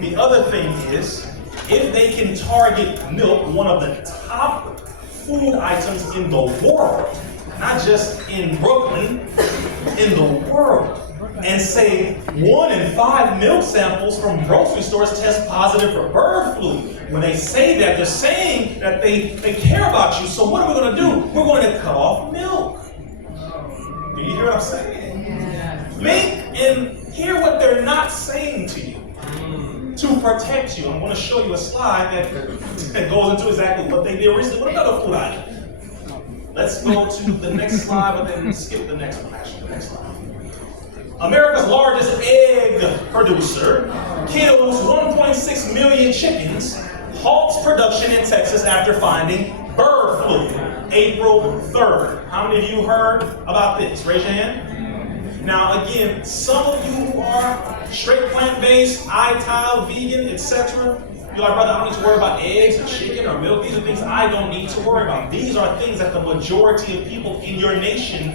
The other thing is, if they can target milk, one of the top food items in the world, not just in Brooklyn, in the world, and say 1 in 5 milk samples from grocery stores test positive for bird flu. When they say that, they're saying that they care about you. So what are we going to do? We're going to cut off milk. Do you hear what I'm saying? And hear what they're not saying to you. To protect you. I'm going to show you a slide that goes into exactly what they did recently. What another food item? Let's go to the next slide, but then skip the next one, actually, the next slide. America's largest egg producer kills 1.6 million chickens, halts production in Texas after finding bird flu, April 3rd. How many of you heard about this? Raise your hand. Now again, some of you who are straight plant-based, iTile, vegan, etc., you're like, brother, I don't need to worry about eggs or chicken or milk. These are things I don't need to worry about. These are things that the majority of people in your nation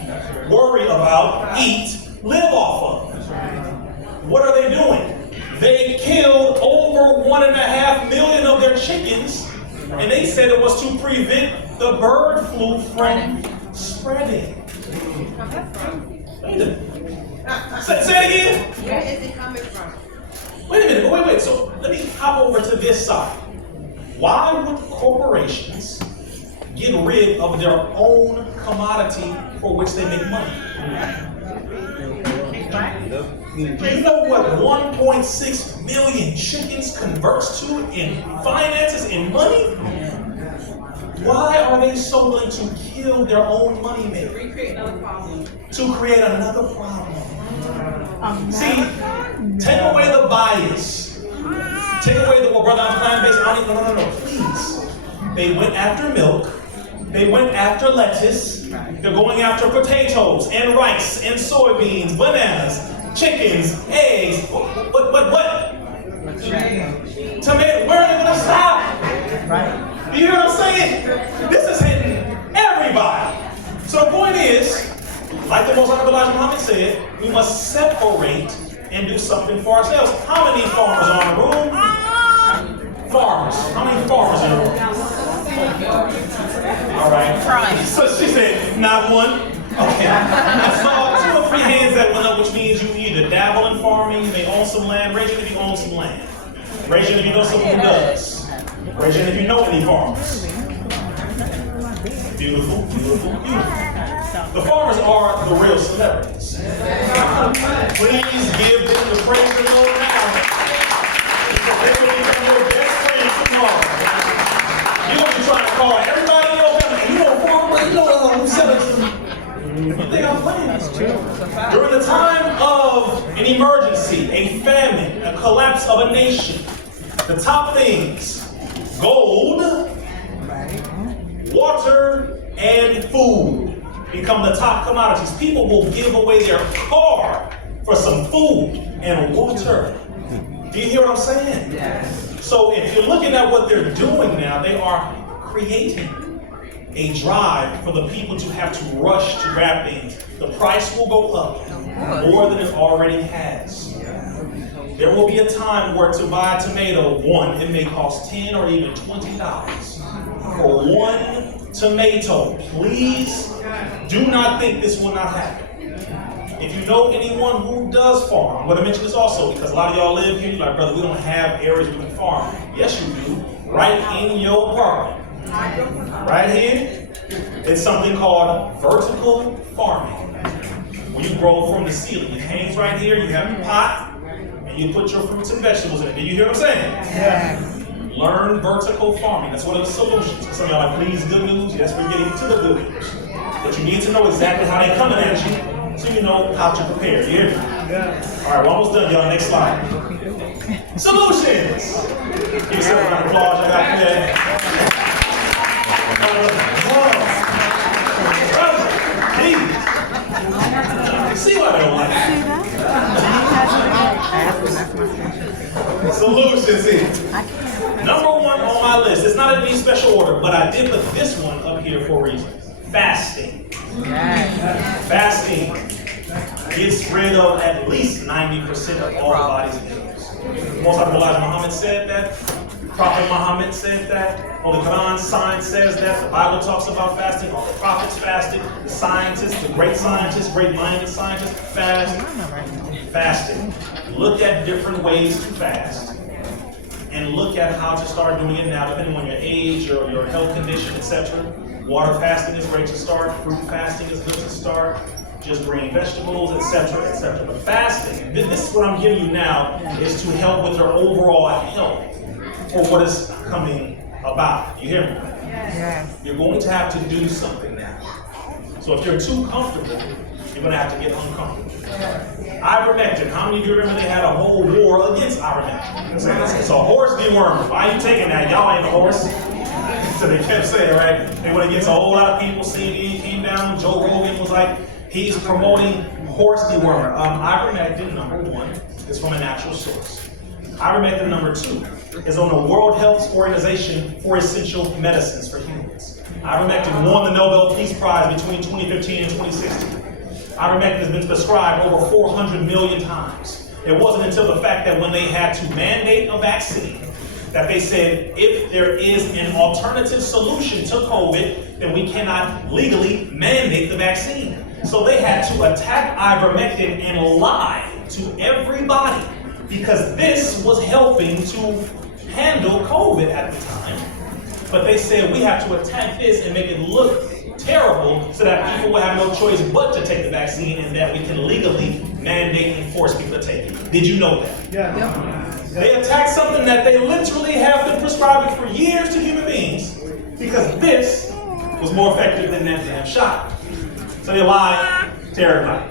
worry about, eat, live off of. What are they doing? They killed over 1.5 million of their chickens, and they said it was to prevent the bird flu from spreading. Wait a minute. Say it again. Where is it coming from? Wait a minute, wait. So let me hop over to this side. Why would corporations get rid of their own commodity for which they make money? Do you know what 1.6 million chickens converts to in finances, in money? Why are they so willing to kill their own money maker? To create another problem. See, take away the bias. Take away the, well, brother, I'm plant-based. No, please. They went after milk. They went after lettuce. They're going after potatoes and rice and soybeans, bananas, chickens, eggs. What? Tomato. Where are they going to stop? Right. Do you hear what I'm saying? This is hitting everybody. So the point is, like the Most Honorable Elijah Muhammad said, we must separate and do something for ourselves. How many farmers are in the room? Farmers. How many farmers in the room? All right. So she said, not one. Okay. I saw 2 or 3 hands that went up, which means you either dabble in farming, you may own some land. Raise it if you own some land. Raise it if you know someone who does. Raise it if you know any farmers. Beautiful. The farmers are the real celebrities. Please give them the praise and glory now. collapse of a nation, the top things: gold, water, and food become the top commodities. People will give away their car for some food and water. Do you hear what I'm saying? Yes. So if you're looking at what they're doing now, they are creating a drive for the people to have to rush to grab things. The price will go up more than it already has. There will be a time where to buy a tomato, one, it may cost $10 or even $20 for one tomato. Please do not think this will not happen. If you know anyone who does farm, I'm going to mention this also because a lot of y'all live here, you're like, brother, we don't have areas we can farm. Yes, you do. Right in your apartment. Right here, it's something called vertical farming. When you grow from the ceiling, it hangs right here, you have a pot, and you put your fruits and vegetables in it. Do you hear what I'm saying? Yeah. Learn vertical farming. That's one of the solutions. Some of y'all are like, please, good news. Yes, we're getting to the good news. But you need to know exactly how they're coming at you, so you know how to prepare. You hear me? Yeah. All right, we're almost done, y'all. Next slide. Solutions. Give yourself a round of applause. I got that. See what I don't like. Solutions here. Number one on my list. It's not in any special order, but I did put this one up here for a reason. Fasting. Fasting gets rid of at least 90% of all body's ills. Most I realize Muhammad said that. Prophet Muhammad said that. Or the Quran, science says that. The Bible talks about fasting. All the prophets fasted. The scientists, the great scientists, great-minded scientists fast. Fasting. Look at different ways to fast. And look at how to start doing it now, depending on your age or your health condition, etc. Water fasting is great to start. Fruit fasting is good to start. Just green vegetables, etc., etc. But fasting, this is what I'm giving you now, is to help with your overall health for what is coming about. You hear me? Yes. You're going to have to do something now. So if you're too comfortable, you're going to have to get uncomfortable. Ivermectin. How many of you remember they had a whole war against ivermectin? It's a horse dewormer. Why are you taking that? Y'all ain't a horse. So they kept saying, right? They went against a whole lot of people. CNN came down. Joe Rogan was like, he's promoting horse dewormer. Ivermectin, number one, is from a natural source. Ivermectin, number two, is on the World Health Organization for essential medicines for humans. Ivermectin won the Nobel Peace Prize between 2015 and 2016. Ivermectin has been prescribed over 400 million times. It wasn't until the fact that when they had to mandate a vaccine that they said, if there is an alternative solution to COVID, then we cannot legally mandate the vaccine. So they had to attack ivermectin and lie to everybody because this was helping to handle COVID at the time. But they said we have to attack this and make it look terrible so that people will have no choice but to take the vaccine and that we can legally mandate and force people to take it. Did you know that? Yeah. They attacked something that they literally have been prescribing for years to human beings because this was more effective than that damn shot. So they lied to everybody.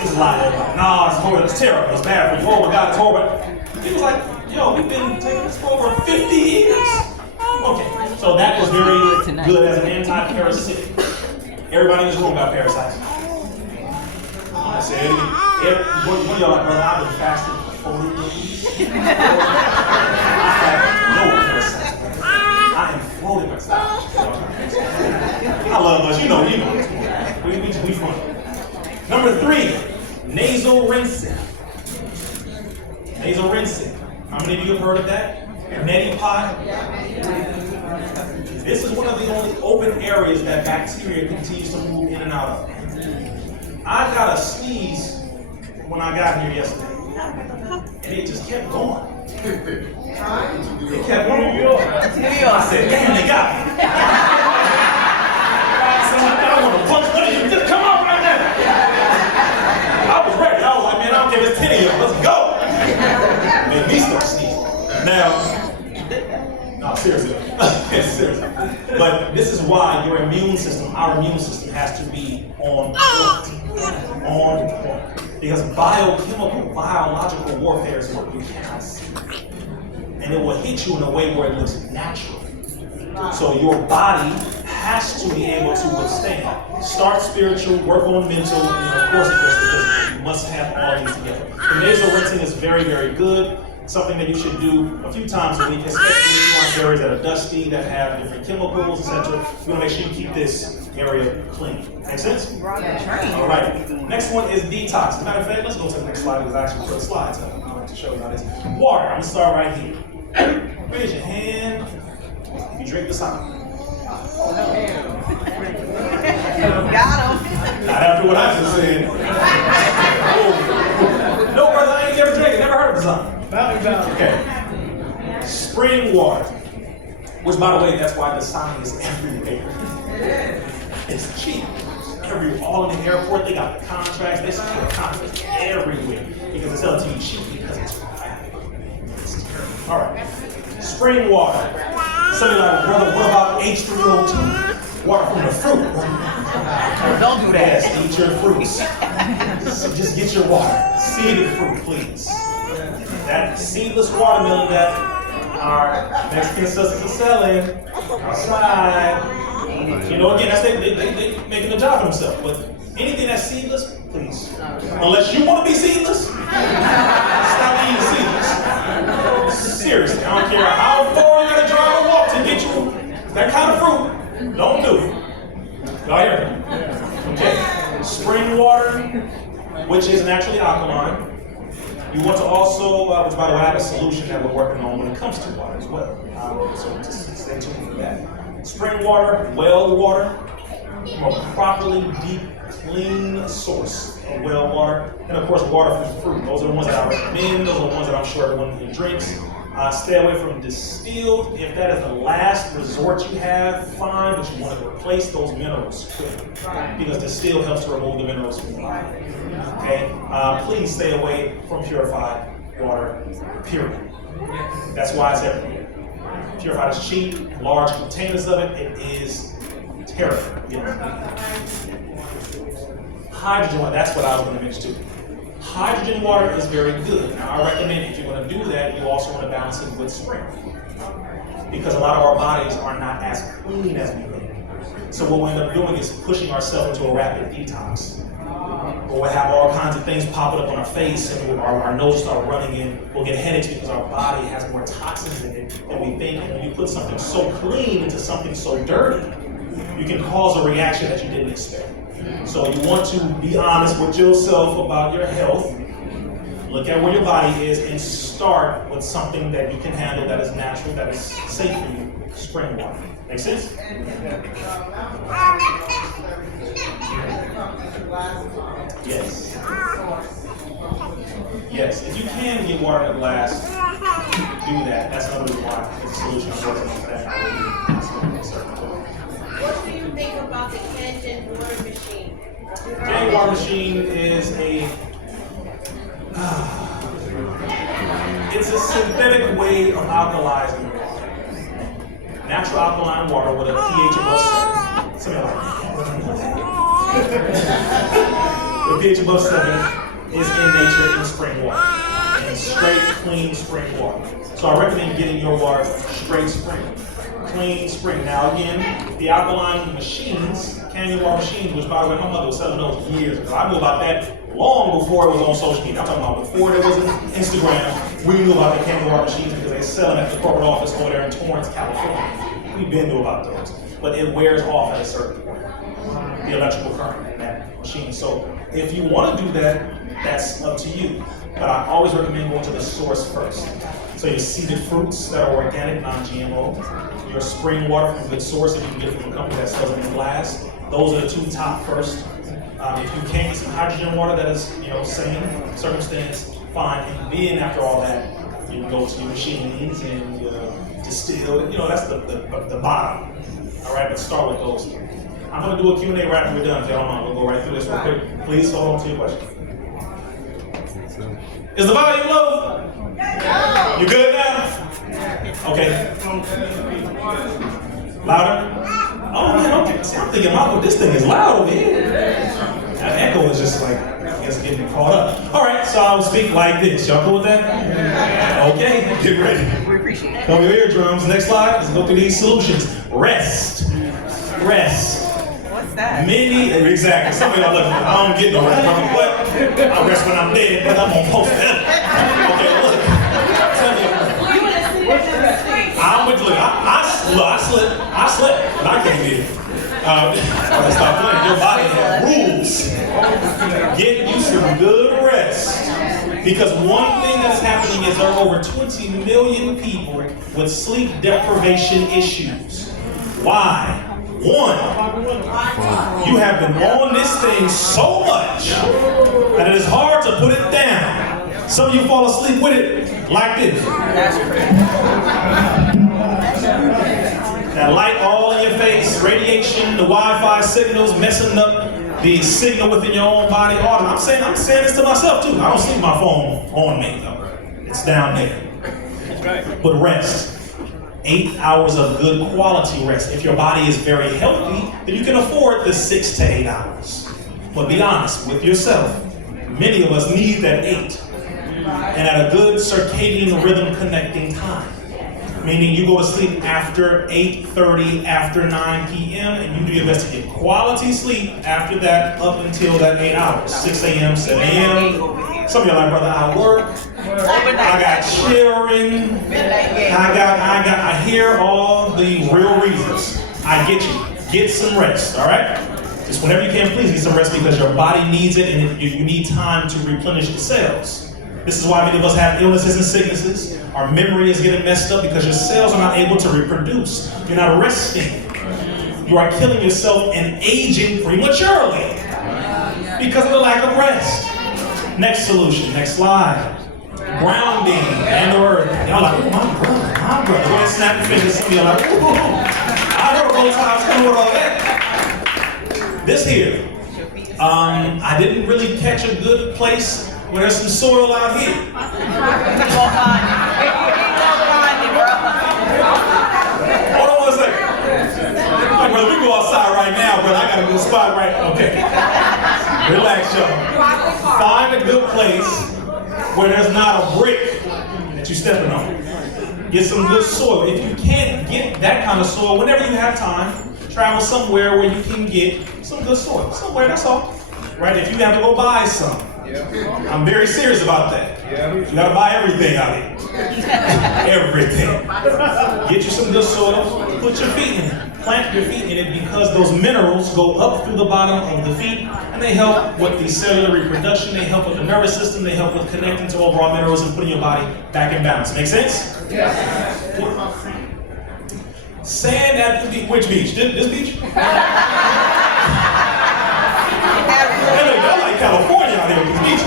It's a lie to everybody. No, it's horrible, it's terrible, it's bad for you. Oh my God, it's horrible. He was like, yo, we've been taking this for over 50 years. Okay, so that was very good as an anti-parasitic. Everybody in this room got parasites. I said, one of y'all like, brother, I've been fasting for 40 years. I have no parasites. I am floating myself. I love us, you know. We fun. Number three, nasal rinsing. Nasal rinsing. How many of you have heard of that? Neti pot. This is one of the only open areas that bacteria continues to move in and out of. I got a sneeze when I got here yesterday, and it just kept going. It kept going. I said, damn, they got me. I want to punch one of you. Just come on right now. I was ready. I was like, man, I don't care if it's 10 of you. Let's go. Made me start sneezing. Now, no, seriously. Seriously. But this is why your immune system, our immune system, has to be on point. On point. Because biochemical, biological warfare is what you cannot see. And it will hit you in a way where it looks natural. So your body has to be able to withstand. Start spiritual, work on mental, and of course, because you must have all these together. The nasal rinsing is very, very good. Something that you should do a few times a week, especially if you want areas that are dusty, that have different chemicals, etc. You want to make sure you keep this area clean. Make sense? All right. Next one is detox. As a matter of fact, let's go to the next slide because I actually put slides up. I like to show you how this. Water. I'm going to start right here. Raise your hand. If you drink the sign. Got him. Not after what I just said. Oh. No, brother, I ain't never drank it. Never heard of the sign. Okay. Spring water. Which, by the way, that's why the sign is everywhere. It's cheap. All in the airport, they got the contracts. They secure contracts everywhere because it's selling to you cheap because it's crap. It's terrible. All right. Spring water. Somebody like, brother, what about H3O2? Water from the fruit. Don't do that. Yes, eat your fruits. So just get your water. Seeded fruit, please. That seedless watermelon that our Mexican sisters are selling outside. You know, again, that's they making a job for themselves. But anything that's seedless, please. Unless you want to be seedless, stop eating seedless. Seriously, I don't care how far you gotta drive or walk to get you that kind of fruit. Don't do it. Y'all hear me? Okay. Spring water, which is naturally alkaline. You want to also, which by the way, I have a solution that we're working on when it comes to water as well. So just stay tuned for that. Spring water, well water, from a properly deep, clean source of well water. And of course, water from fruit. Those are the ones that I recommend. Those are the ones that I'm sure everyone here drinks. Stay away from distilled. If that is the last resort you have, fine, but you want to replace those minerals quickly. Because distilled helps to remove the minerals from the body. Okay? Please stay away from purified water, period. That's why it's everywhere. Purified is cheap, large containers of it, it is terrible. Hydrogen water, that's what I was going to mention too. Hydrogen water is very good. Now I recommend if you want to do that, you also want to balance it with spring. Because a lot of our bodies are not as clean as we think. So what we end up doing is pushing ourselves into a rapid detox. Or we'll have all kinds of things popping up on our face and our nose start running in. We'll get headaches because our body has more toxins in it than we think. And when you put something so clean into something so dirty, you can cause a reaction that you didn't expect. So you want to be honest with yourself about your health. Look at where your body is and start with something that you can handle that is natural, that is safe for you. Spring water. Make sense? Yes. Yes. If you can get water in a glass, do that. That's another reason why it's a solution I'm working on for that. What do you think about the Kangen water machine? Kangen water machine is it's a synthetic way of alkalizing water. Natural alkaline water with a pH above 7. Something like that. The pH above 7 is in nature in spring water. And straight, clean spring water. So I recommend getting your water straight spring. Clean spring. Now again, the alkaline machines, Kangen water machines, which by the way, my mother was selling those years ago. I knew about that long before it was on social media. I'm talking about before there was Instagram. We knew about the Kangen water machines because they sell them at the corporate office over there in Torrance, California. We've been knew about those. But it wears off at a certain point, the electrical current in that machine. So if you want to do that, that's up to you. But I always recommend going to the source first. So your seeded fruits that are organic, non-GMO, your spring water from a good source if you can get it from a company that sells it in glass. Those are the two top first. If you can get some hydrogen water that is, same circumstance, fine. And then after all that, you can go to your machines and distill. That's the bottom. All right, but start with those. I'm going to do a Q&A right after we're done. If y'all don't mind, we'll go right through this real quick. Please hold on to your question. Is the volume low? No. You good now? Okay. Louder? Oh man, okay. See, I'm thinking, Michael, this thing is loud over here. That echo is just like, guess getting me caught up. All right, so I'll speak like this. Y'all cool with that? Okay, get ready. We appreciate it. Cover your eardrums. Next slide. Let's go through these solutions. Rest. Rest. What's that? Exactly. Some of y'all look, I don't get no rest, brother. What? I rest when I'm dead, but I'm gonna post that. Okay, look. I'm with you. I slept, but I can't get it. Stop playing. Your body has rules. Get you some good rest. Because one thing that's happening is there are over 20 million people with sleep deprivation issues. Why? One, you have been on this thing so much that it is hard to put it down. Some of you fall asleep with it like this. That's crazy. That light all in your face, radiation, the Wi-Fi signals messing up the signal within your own body. I'm saying this to myself too. I don't sleep my phone on me though. It's down there. But rest. 8 hours of good quality rest. If your body is very healthy, then you can afford the 6 to 8 hours. But be honest with yourself. Many of us need that 8. And at a good circadian rhythm connecting time. Meaning you go to sleep after 8:30, after 9 p.m., and you do your best to get quality sleep after that up until that 8 hours. 6 a.m., 7 a.m. Some of y'all like, brother, I work. I got children. I hear all the real reasons. I get you. Get some rest, all right? Just whenever you can, please get some rest because your body needs it and you need time to replenish the cells. This is why many of us have illnesses and sicknesses. Our memory is getting messed up because your cells are not able to reproduce. You're not resting. You are killing yourself and aging prematurely because of the lack of rest. Next solution, next slide. Grounding and the earth. Y'all like, oh, my brother. Go ahead, snap your fingers. Some of y'all like, ooh. I heard both times coming with all that. This here, I didn't really catch a good place where there's some soil out here. Hold on one second. Like, brother, we go outside right now, brother. I got a good spot right. Okay. Relax, y'all. Find a good place where there's not a brick that you're stepping on. Get some good soil. If you can't get that kind of soil, whenever you have time, travel somewhere where you can get some good soil. Somewhere, that's all. Right? If you have to go buy some. I'm very serious about that. You gotta buy everything out here. Everything. Get you some good soil, put your feet in it. Plant your feet in it because those minerals go up through the bottom of the feet and they help with the cellular reproduction, they help with the nervous system, they help with connecting to overall minerals and putting your body back in balance. Make sense? Yes. Sand at the beach. Which beach? This beach? Hey, look, y'all like California out here with these beaches. I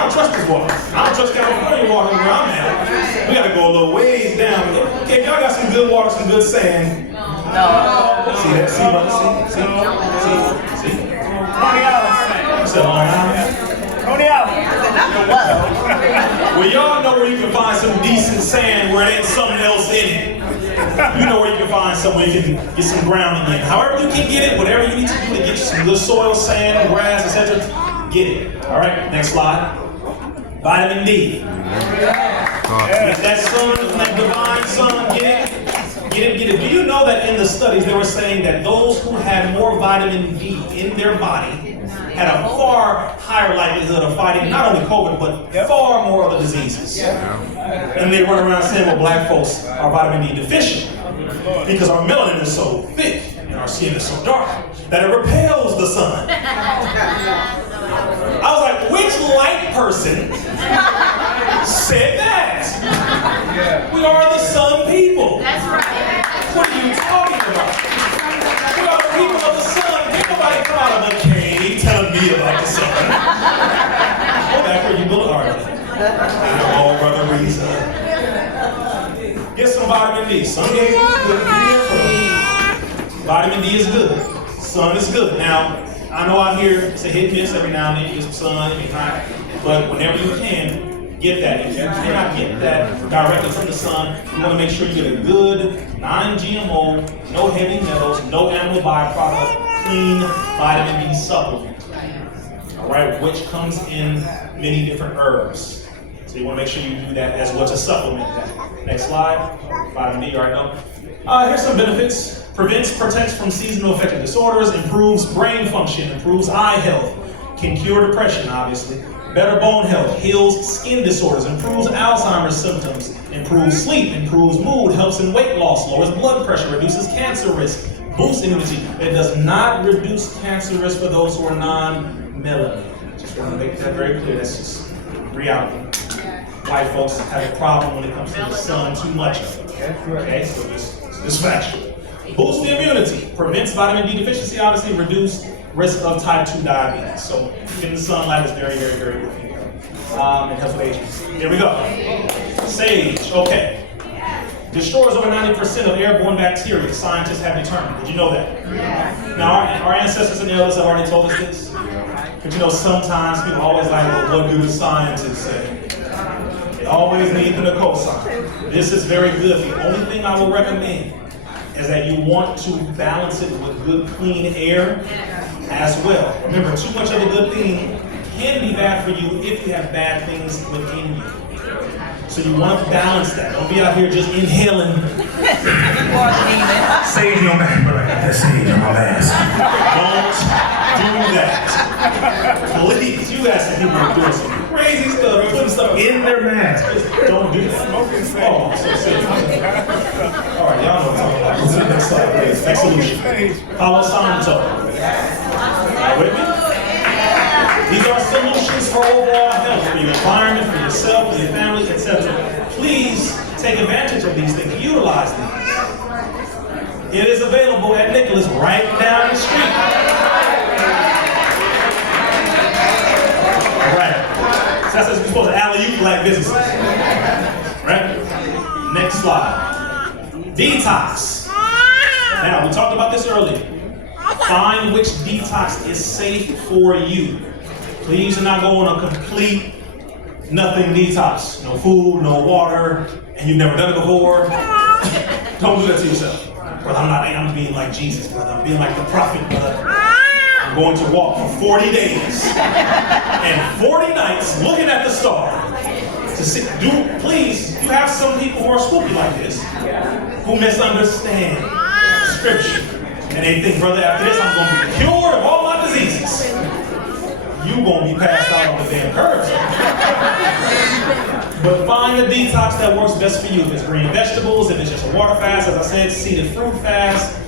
don't trust this water. I don't trust California water where I'm at. We gotta go a little ways down. Okay, if y'all got some good water, some good sand. No. See that? See, brother? See? Coney Island sand. You said Long Island? Coney Island. Well, y'all know where you can find some decent sand where there's something else in it. You know where you can find somewhere you can get some grounding in. However you can get it, whatever you need to do to get you some good soil, sand, grass, etc., get it. All right, next slide. Vitamin D. Get that sun, that divine sun, get it. Get it. Do you know that in the studies they were saying that those who had more vitamin D in their body had a far higher likelihood of fighting not only COVID, but far more other diseases. And they run around saying, well, black folks are vitamin D deficient because our melanin is so thick and our skin is so dark that it repels the sun. I was like, which light person said that? We are the sun people. That's right. What are you talking about? We are the people of the sun. Ain't nobody come out of a cave telling me about the sun. Go back where you belong. Oh, brother RIZZA. Get some vitamin D. Sun is good. Vitamin D is good. Sun is good. Now, I know out here it's a hit and miss every now and then. You get some sun, you hot, but whenever you can, get that. If you cannot get that directly from the sun, you want to make sure you get a good, non-GMO, no heavy metals, no animal byproduct, clean vitamin D supplement. all right, which comes in many different herbs. So you want to make sure you do that as well to supplement that. Next slide. Vitamin D, all right, no. Here's some benefits. Protects from seasonal affective disorders, improves brain function, improves eye health, can cure depression, obviously. Better bone health, heals skin disorders, improves Alzheimer's symptoms, improves sleep, improves mood, helps in weight loss, lowers blood pressure, reduces cancer risk, boosts immunity. It does not reduce cancer risk for those who are non-melanated. Just want to make that very clear. That's just reality. White folks have a problem when it comes to the sun too much of it. Okay, so this factual. Boosts the immunity, prevents vitamin D deficiency, obviously reduce risk of type 2 diabetes. So getting the sunlight is very, very, very good for you. It helps with aging. Here we go. Sage, okay. Destroys over 90% of airborne bacteria, scientists have determined. Did you know that? Now, our ancestors and the elders have already told us this. But you know, sometimes people always like, well, what do the scientists say? They always need the cosign. This is very good. The only thing I will recommend is that you want to balance it with good, clean air as well. Remember, too much of a good thing can be bad for you if you have bad things within you. So you want to balance that. Don't be out here just inhaling. Sage on my mask, but I got that sage on my mask. Don't do that. Please, you ask some people who are doing some crazy stuff, putting stuff in their mask. Just don't do that. Oh, I'm so sick. All right, y'all know what I'm talking about. Let's do the next slide, please. Next solution. Palo Santo. Are you with me? These are solutions for overall health, for your environment, for yourself, for your family, etc. Please take advantage of these things. Utilize these. It is available at Nicholas right down the street. All right. So that's what we're supposed to alley-oop black businesses. Right? Next slide. Detox. Now, we talked about this earlier. Find which detox is safe for you. Please do not go on a complete nothing detox. No food, no water, and you've never done it before. Don't do that to yourself. Brother, I'm being like Jesus, brother. I'm being like the prophet, brother. I'm going to walk for 40 days and 40 nights looking at the star. To see, please, you have some people who are spooky like this, who misunderstand scripture. And they think, brother, after this, I'm going to be cured of all my diseases. You won't be passed out on the damn curves. But find the detox that works best for you. If it's green vegetables, if it's just a water fast, as I said, seeded fruit fast.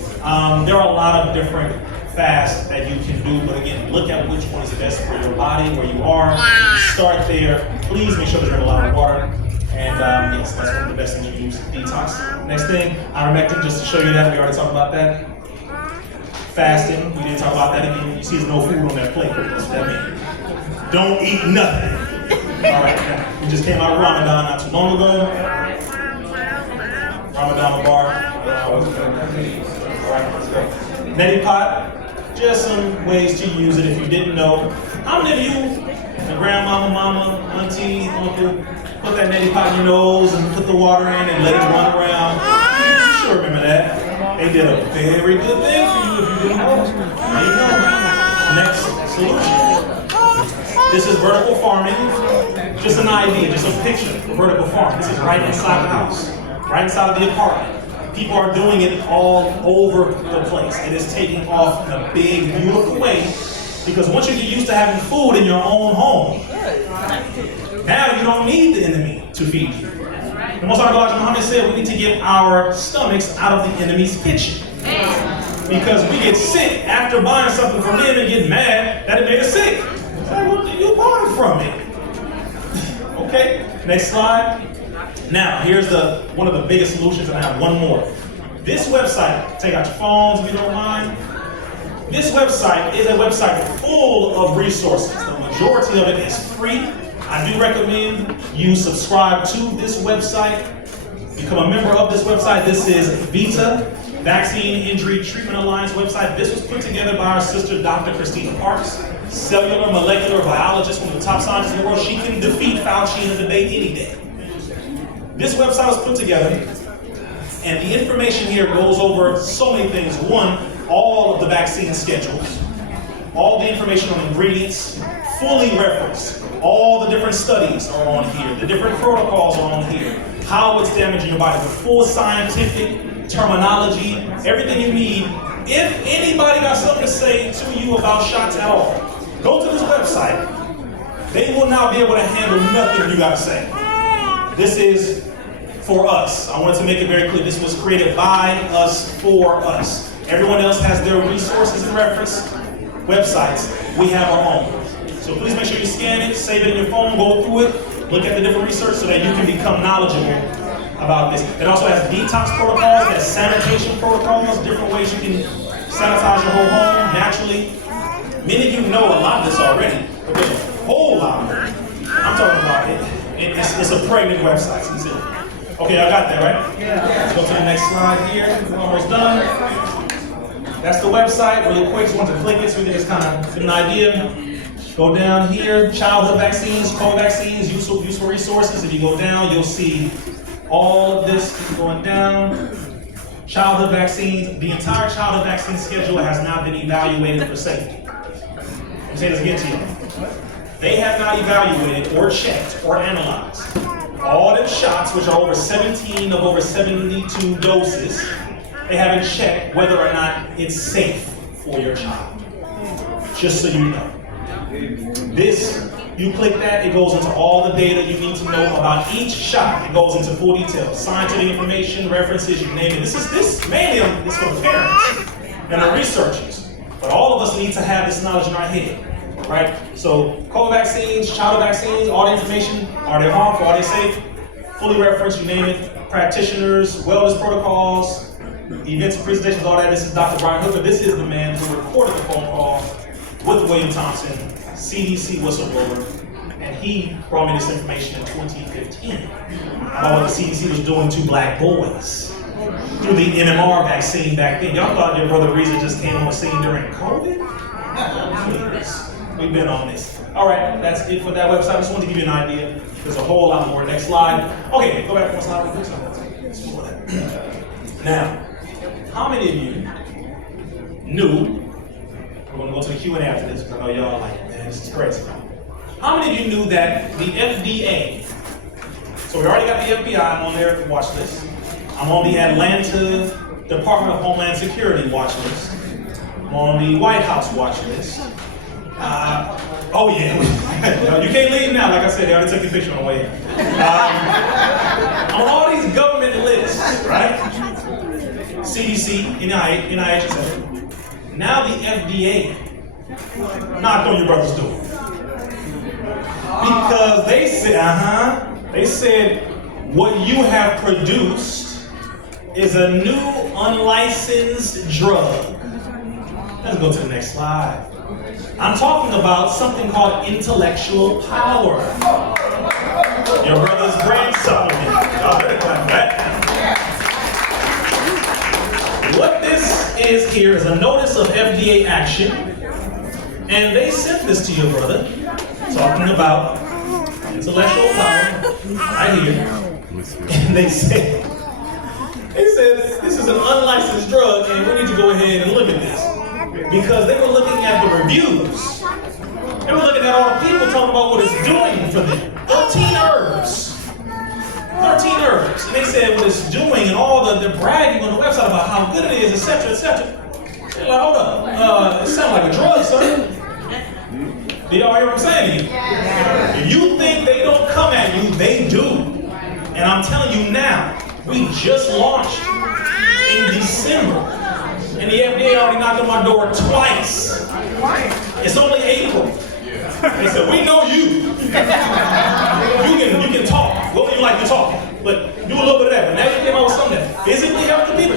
There are a lot of different fasts that you can do. But again, look at which one is best for your body, where you are. Start there. Please make sure to drink a lot of water. And yes, that's one of the best things you can use. Detox. Next thing, ivermectin, just to show you that. We already talked about that. Fasting, we didn't talk about that again. You see there's no food on that plate. That's what that means. Don't eat nothing. All right, we just came out of Ramadan not too long ago. Ramadan bar. All right, let's go. Neti pot, just some ways to use it if you didn't know. How many of you, the grandmama, mama, auntie, uncle, put that neti pot in your nose and put the water in and let it run around? You sure remember that. They did a very good thing for you if you didn't know. There you go. Next solution. This is vertical farming. Just an idea, just a picture of vertical farming. This is right inside the house, right inside of the apartment. People are doing it all over the place. It is taking off in a big, beautiful way because once you get used to having food in your own home, now you don't need the enemy to feed you. The Most High God Muhammad said we need to get our stomachs out of the enemy's kitchen. Because we get sick after buying something from them and get mad that it made us sick. It's like, well, you bought it from me. Okay, next slide. Now, here's one of the biggest solutions, and I have one more. This website, take out your phones if you don't mind. This website is a website full of resources. The majority of it is free. I do recommend you subscribe to this website, become a member of this website. This is VITA, Vaccine Injury Treatment Alliance website. This was put together by our sister, Dr. Christina Parks, cellular molecular biologist, one of the top scientists in the world. She can defeat Fauci in a debate any day. This website was put together, and the information here goes over so many things. One, all of the vaccine schedules, all the information on ingredients, fully referenced. All the different studies are on here. The different protocols are on here. How it's damaging your body. The full scientific terminology, everything you need. If anybody got something to say to you about shots at all, go to this website. They will not be able to handle nothing you gotta say. This is for us. I wanted to make it very clear. This was created by us, for us. Everyone else has their resources and reference websites. We have our own. So please make sure you scan it, save it in your phone, go through it, look at the different research so that you can become knowledgeable about this. It also has detox protocols, it has sanitation protocols, different ways you can sanitize your whole home naturally. Many of you know a lot of this already, but there's a whole lot more. I'm talking about it. It's a pregnant website. Okay, I got that, right? Yeah. Let's go to the next slide here. We're almost done. That's the website. Really quick, just want to click it so we can just kind of get an idea. Go down here, childhood vaccines, COVID vaccines, useful resources. If you go down, you'll see all of this. Keep going down. Childhood vaccines. The entire childhood vaccine schedule has now been evaluated for safety. Let me say this again to you. They have not evaluated or checked or analyzed all them shots, which are over 17 of over 72 doses. They haven't checked whether or not it's safe for your child. Just so you know. This, you click that, it goes into all the data you need to know about each shot. It goes into full detail. Scientific information, references, you name it. This mainly is for the parents and the researchers. But all of us need to have this knowledge in our head, right? So, COVID vaccines, childhood vaccines, all the information, are they harmful, are they safe? Fully referenced, you name it. Practitioners, wellness protocols, events and presentations, all that. This is Dr. Brian Hooker. This is the man who recorded the phone call with William Thompson, CDC whistleblower, and he brought me this information in 2015 about what the CDC was doing to black boys through the MMR vaccine back then. Y'all thought your brother RIZZA just came on the scene during COVID? We've been on this. All right, that's it for that website. I just wanted to give you an idea. There's a whole lot more. Next slide. Okay, go back one slide. Now, how many of you knew? We're going to go to the Q&A after this because I know y'all are like, man, this is crazy. How many of you knew that the FDA, so we already got the FBI, I'm on their watch list. I'm on the Atlanta Department of Homeland Security watch list. I'm on the White House watch list. Oh yeah, you can't leave now. Like I said, they already took your picture on the way in. I'm on all these government lists, right? CDC, NIH, etc. Now the FDA knocked on your brother's door. Because they said, what you have produced is a new unlicensed drug. Let's go to the next slide. I'm talking about something called intellectual power. Your brother's brain supplement. Y'all better clap that. What this is here is a notice of FDA action, and they sent this to your brother, talking about intellectual power, right here. And they said, this is an unlicensed drug, and we need to go ahead and look at this. Because they were looking at the reviews. They were looking at all the people talking about what it's doing for them. 13 herbs. 13 herbs. And they said what it's doing and all the bragging on the website about how good it is, etc., etc. They're like, hold up. It sounds like a drug, sir. Do y'all hear what I'm saying to you? If you think they don't come at you, they do. And I'm telling you now, we just launched in December. And the FDA already knocked on my door twice. It's only April. They said, we know you. You can talk. We don't even like you talking. But do a little bit of that. But now you came out with something that physically helps the people.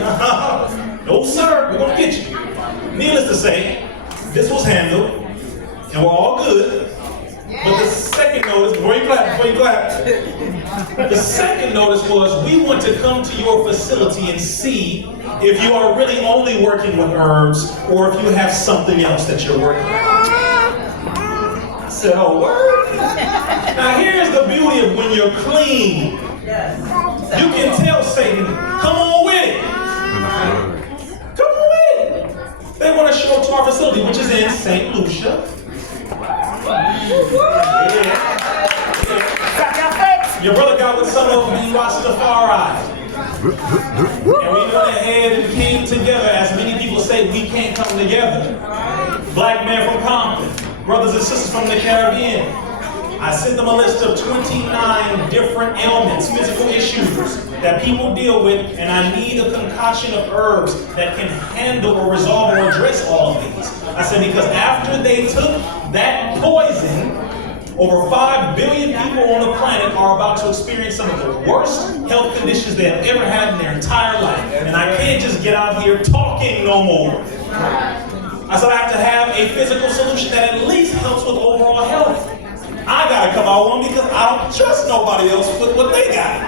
No, sir, we're going to get you. Needless to say, this was handled, and we're all good. But the second notice, before you clap, the second notice was we want to come to your facility and see if you are really only working with herbs or if you have something else that you're working with. I said, oh, word? Now here's the beauty of when you're clean. You can tell Satan, come on with it. Come on with it. They want to show up to our facility, which is in St. Lucia. Your brother got with some of them, he watched the far eye. And we went ahead and came together. As many people say, we can't come together. Black men from Compton, brothers and sisters from the Caribbean. I sent them a list of 29 different ailments, physical issues that people deal with, and I need a concoction of herbs that can handle or resolve or address all of these. I said, because after they took that poison, over 5 billion people on the planet are about to experience some of the worst health conditions they have ever had in their entire life. And I can't just get out here talking no more. I said I have to have a physical solution that at least helps with overall health. I gotta come out one because I don't trust nobody else with what they got.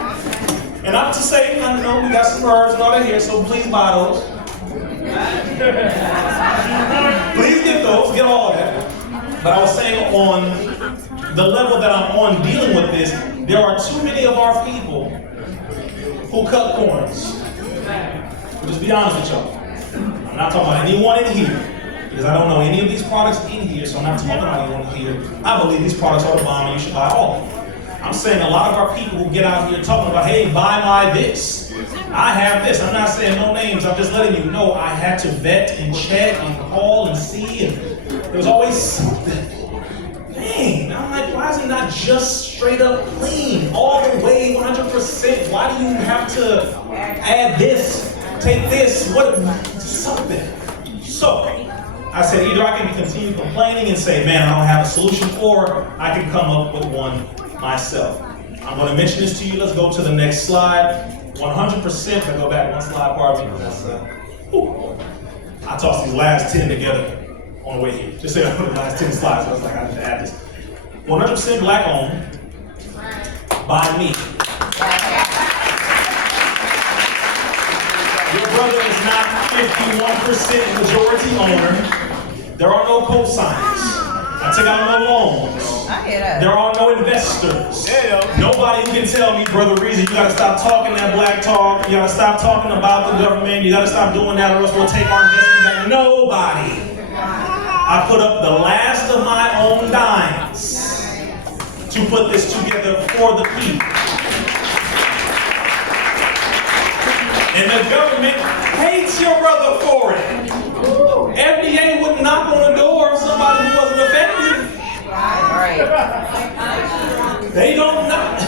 And I'm to say, I know we got some herbs and all that here, so please buy those. Please get those, get all of that. But I was saying on the level that I'm on dealing with this, there are too many of our people who cut corners. Just be honest with y'all. I'm not talking about anyone in here, because I don't know any of these products in here, so I'm not talking about anyone in here. I believe these products are the bomb and you should buy all of them. I'm saying a lot of our people who get out here talking about, hey, buy my this. I have this. I'm not saying no names. I'm just letting you know I had to vet and check and call and see, and there was always something. Dang, I'm like, why is it not just straight up clean, all the way 100%? Why do you have to add this, take this, what, something? So, I said either I can continue complaining and say, man, I don't have a solution, or I can come up with one myself. I'm going to mention this to you. Let's go to the next slide. 100%, I go back one slide, pardon me. I tossed these last 10 together on the way here. Just say I put the last 10 slides, so I was like, I need to add this. 100% black owned by me. Your brother is not 51% majority owner. There are no cosigns. I took out no loans. I hear that. There are no investors. Nobody who can tell me, Brother RIZZA, you gotta stop talking that black talk. You gotta stop talking about the government. You gotta stop doing that, or else we'll take our investment back. Nobody. I put up the last of my own dimes to put this together for the people. And the government hates your brother for it. FDA would knock on the door of somebody who wasn't effective. Right. They don't knock.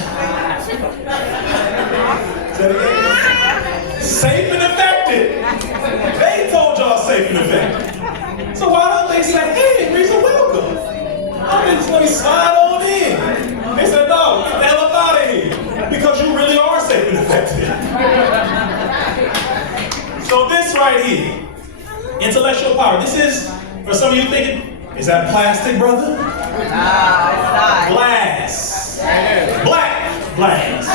Safe and effective. They told y'all safe and effective. So why don't they say, hey, RIZZA, welcome? I mean, let me slide on in. They said, no, get the hell up out of here. Because you really are safe and effective. So this right here, intellectual power. This is, for some of you thinking, is that plastic, brother? It's not. Glass. Black glass.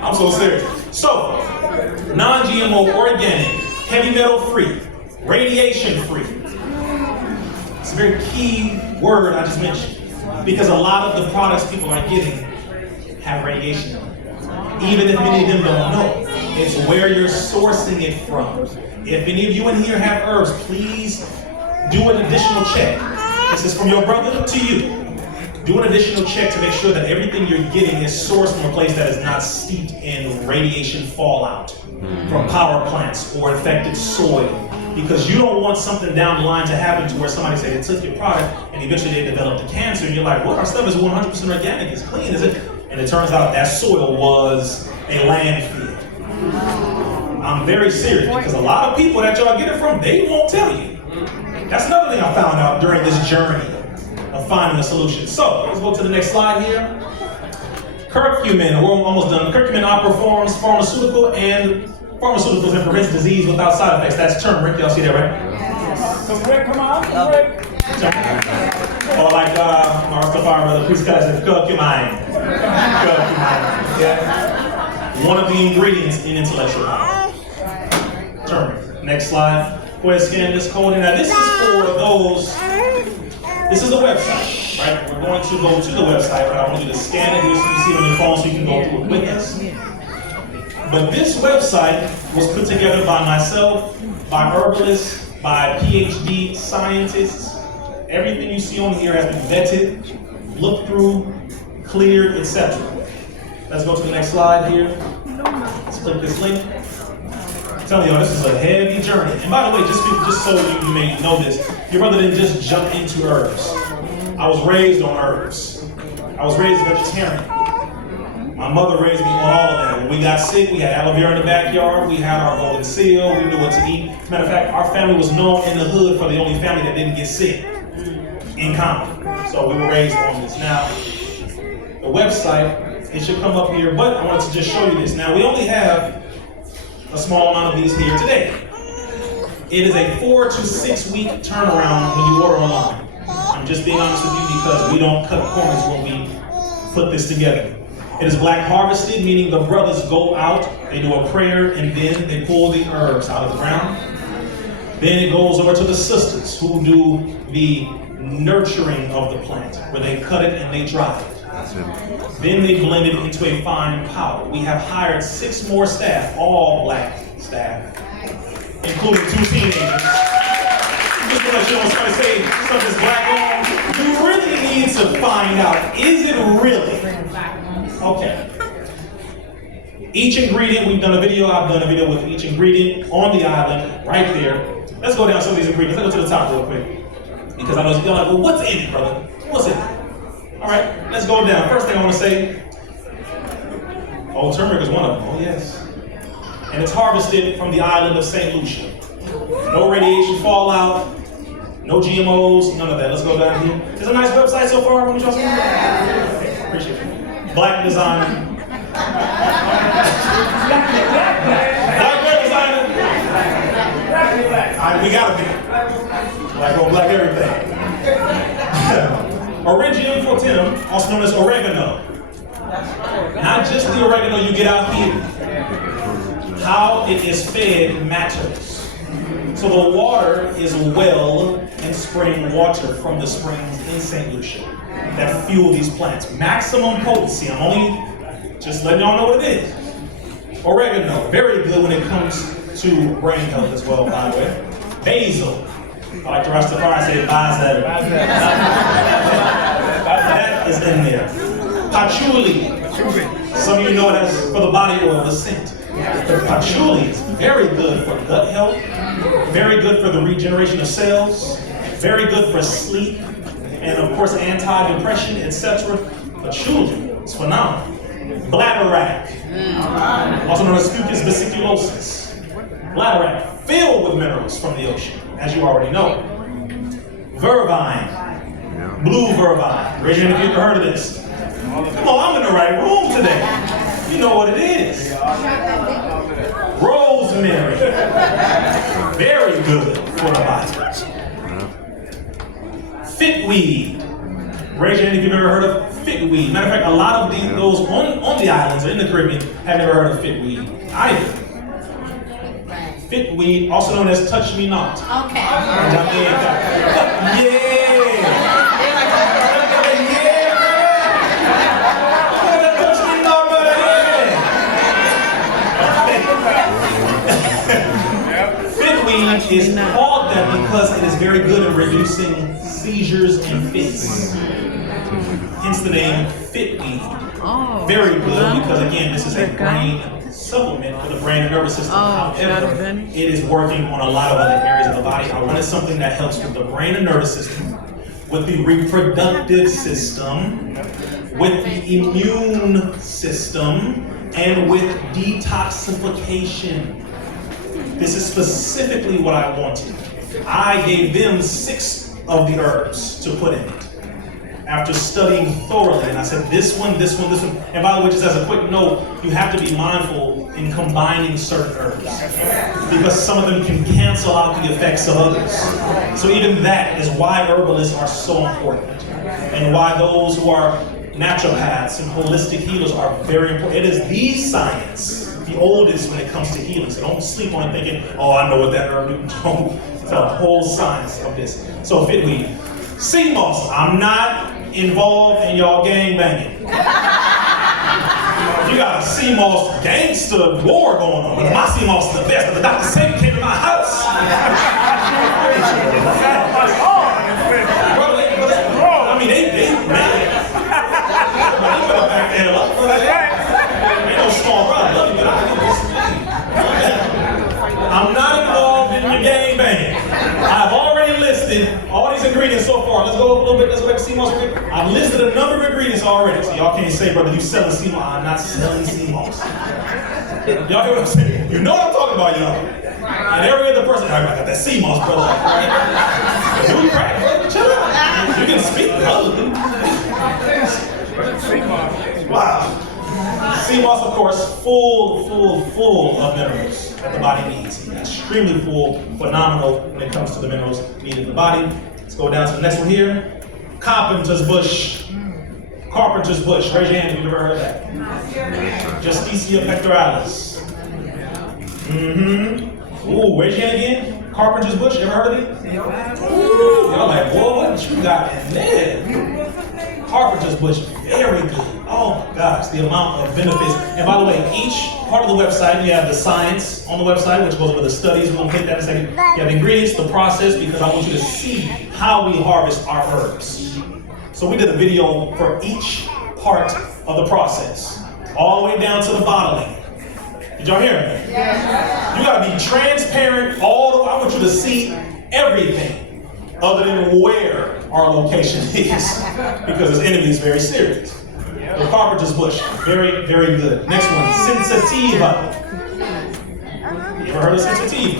I'm so serious. So, non-GMO, organic, heavy metal free, radiation free. It's a very key word I just mentioned, because a lot of the products people are getting have radiation in them. Even if many of them don't know, it's where you're sourcing it from. If any of you in here have herbs, please do an additional check. This is from your brother to you. Do an additional check to make sure that everything you're getting is sourced from a place that is not steeped in radiation fallout from power plants or infected soil. Because you don't want something down the line to happen to where somebody say they took your product and eventually they developed a cancer, and you're like, well, our stuff is 100% organic, it's clean, is it? And it turns out that soil was a landfill. I'm very serious, because a lot of people that y'all get it from, they won't tell you. That's another thing I found out during this journey of finding a solution. So, let's go to the next slide here. Curcumin, we're almost done. Curcumin outperforms pharmaceuticals and prevents disease without side effects. That's turmeric, y'all see that, right? Turmeric, come on, turmeric. Or like Rastafari brother, please cut us curcumin. Curcumin, yeah? One of the ingredients in intellectual power. Turmeric. Next slide. Go ahead and scan this code in. Now this is for those, this is the website. Right? We're going to go to the website, but I want you to scan it here so you see it on your phone so you can go through it with us. But this website was put together by myself, by herbalists, by PhD scientists. Everything you see on here has been vetted, looked through, cleared, etc. Let's go to the next slide here. Let's click this link. I'm telling y'all, this is a heavy journey. And by the way, just so you may know this, your brother didn't just jump into herbs. I was raised on herbs. I was raised vegetarian. My mother raised me on all of that. When we got sick, we had aloe vera in the backyard. We had our golden seal. We knew what to eat. As a matter of fact, our family was known in the hood for the only family that didn't get sick in common. So we were raised on this. Now, the website, it should come up here, but I wanted to just show you this. Now, we only have a small amount of these here today. It is a 4 to 6 week turnaround when you order online. I'm just being honest with you because we don't cut corners when we put this together. It is black harvested, meaning the brothers go out, they do a prayer, and then they pull the herbs out of the ground. Then it goes over to the sisters who do the nurturing of the plant, where they cut it and they dry it. Then they blend it into a fine powder. We have hired 6 more staff, all black staff, including 2 teenagers. Just to let you know, when somebody say something's black on, you really need to find out, is it really? Okay. Each ingredient, we've done a video, I've done a video with each ingredient on the island, right there. Let's go down some of these ingredients. Let's go to the top real quick. Because I know you're like, well, what's in it, brother? What's in it? All right, let's go down. First thing I want to say, turmeric is one of them. Oh, yes. And it's harvested from the island of St. Lucia. No radiation fallout, no GMOs, none of that. Let's go down here. It's a nice website so far. What y'all see? Okay, appreciate it. Black designer. Black designer. All right, we gotta be. Black on black everything. Originum fortinum, also known as oregano. Not just the oregano you get out here. How it is fed matters. So the water is well and spring water from the springs in St. Lucia that fuel these plants. Maximum potency. I'm only just letting y'all know what it is. Oregano, very good when it comes to brain health as well, by the way. Basil. I like to Rastafari say basil. That is in there. Patchouli. Some of you know it as for the body oil, the scent. The patchouli is very good for gut health, very good for the regeneration of cells, very good for sleep, and of course anti-depression, etc. Patchouli is phenomenal. Bladderwrack, also known as Fucus vesiculosis. Bladderwrack, filled with minerals from the ocean, as you already know. Vervine, blue vervine. Raise your hand if you've heard of this. Come on, I'm in the right room today. You know what it is. Rosemary, very good for the body. Fitweed. Raise your hand if you've ever heard of fitweed. Matter of fact, a lot of those on the islands or in the Caribbean have never heard of fitweed either. Fitweed, also known as touch me not. Okay. Yeah. Fitweed is called that because it is very good at reducing seizures and fits. Hence the name Fitweed. Very good because again, this is a brain supplement for the brain and nervous system. However, it is working on a lot of other areas of the body. I wanted something that helps with the brain and nervous system, with the reproductive system, with the immune system, and with detoxification. This is specifically what I wanted. I gave them 6 of the herbs to put in it after studying thoroughly. And I said, this one, this one, this one. And by the way, just as a quick note, you have to be mindful in combining certain herbs because some of them can cancel out the effects of others. So even that is why herbalists are so important and why those who are naturopaths and holistic healers are very important. It is the science, the oldest when it comes to healing. So don't sleep on it thinking, oh, I know what that herb do. It's a whole science of this. So fitweed. Sea moss. I'm not involved in y'all gang banging. You got a CMOS gangster war going on. My CMOS is the best, but the Dr. Satan came to my house. I mean, they man. Ain't no small brother. Love you, but I'm not involved in your gang banging. I've already listed all these ingredients so far. Let's go a little bit. Let's go back to CMOS. I've listed a number of ingredients already. So y'all can't say, brother, you selling CMOS. I'm not selling CMOS. Y'all hear what I'm saying? You know what I'm talking about, y'all. And every other person, I got that CMOS, brother. You crack, brother. Chill out. You can speak, brother. Wow. CMOS, of course, full of minerals that the body needs. Extremely full, phenomenal when it comes to the minerals needed in the body. Let's go down to the next one here. Carpenter's bush. Carpenter's bush. Raise your hand if you've ever heard of that. Justicia pectoralis. Ooh, raise your hand again. Carpenter's bush. You ever heard of it? Ooh, y'all like, boy, what you got in there? Carpenter's bush, very good. Oh my gosh, the amount of benefits. And by the way, each part of the website, you have the science on the website, which goes over the studies. We're gonna hit that in a second. You have the ingredients, the process, because I want you to see how we harvest our herbs. So we did a video for each part of the process, all the way down to the bottling. Did y'all hear me? Yeah. You gotta be transparent all the way. I want you to see everything other than where our location is, because this enemy is very serious. The Carpenter's bush, very, very good. Next one, sensitiva. You ever heard of sensitiva?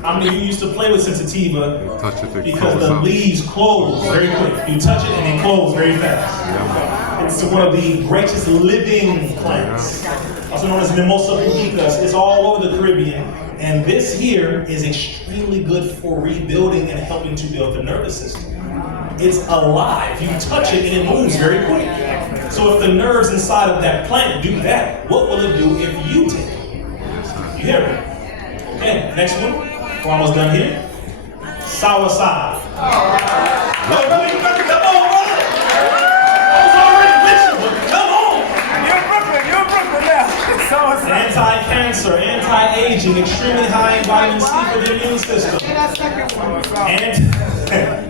How many of you used to play with sensitiva? Because the leaves close very quick. You touch it and they close very fast. It's one of the greatest living plants, also known as Mimosa pubicus. It's all over the Caribbean. And this here is extremely good for rebuilding and helping to build the nervous system. It's alive. You touch it and it moves very quick. So if the nerves inside of that plant do that, what will it do if you take it? You hear me? Okay, next one. We're almost done here. Soursop. No, brother, you better come on, brother. I was already with you, but come on. You're Brooklyn now. Anti-cancer, anti-aging, extremely high in vitamin C for the immune system.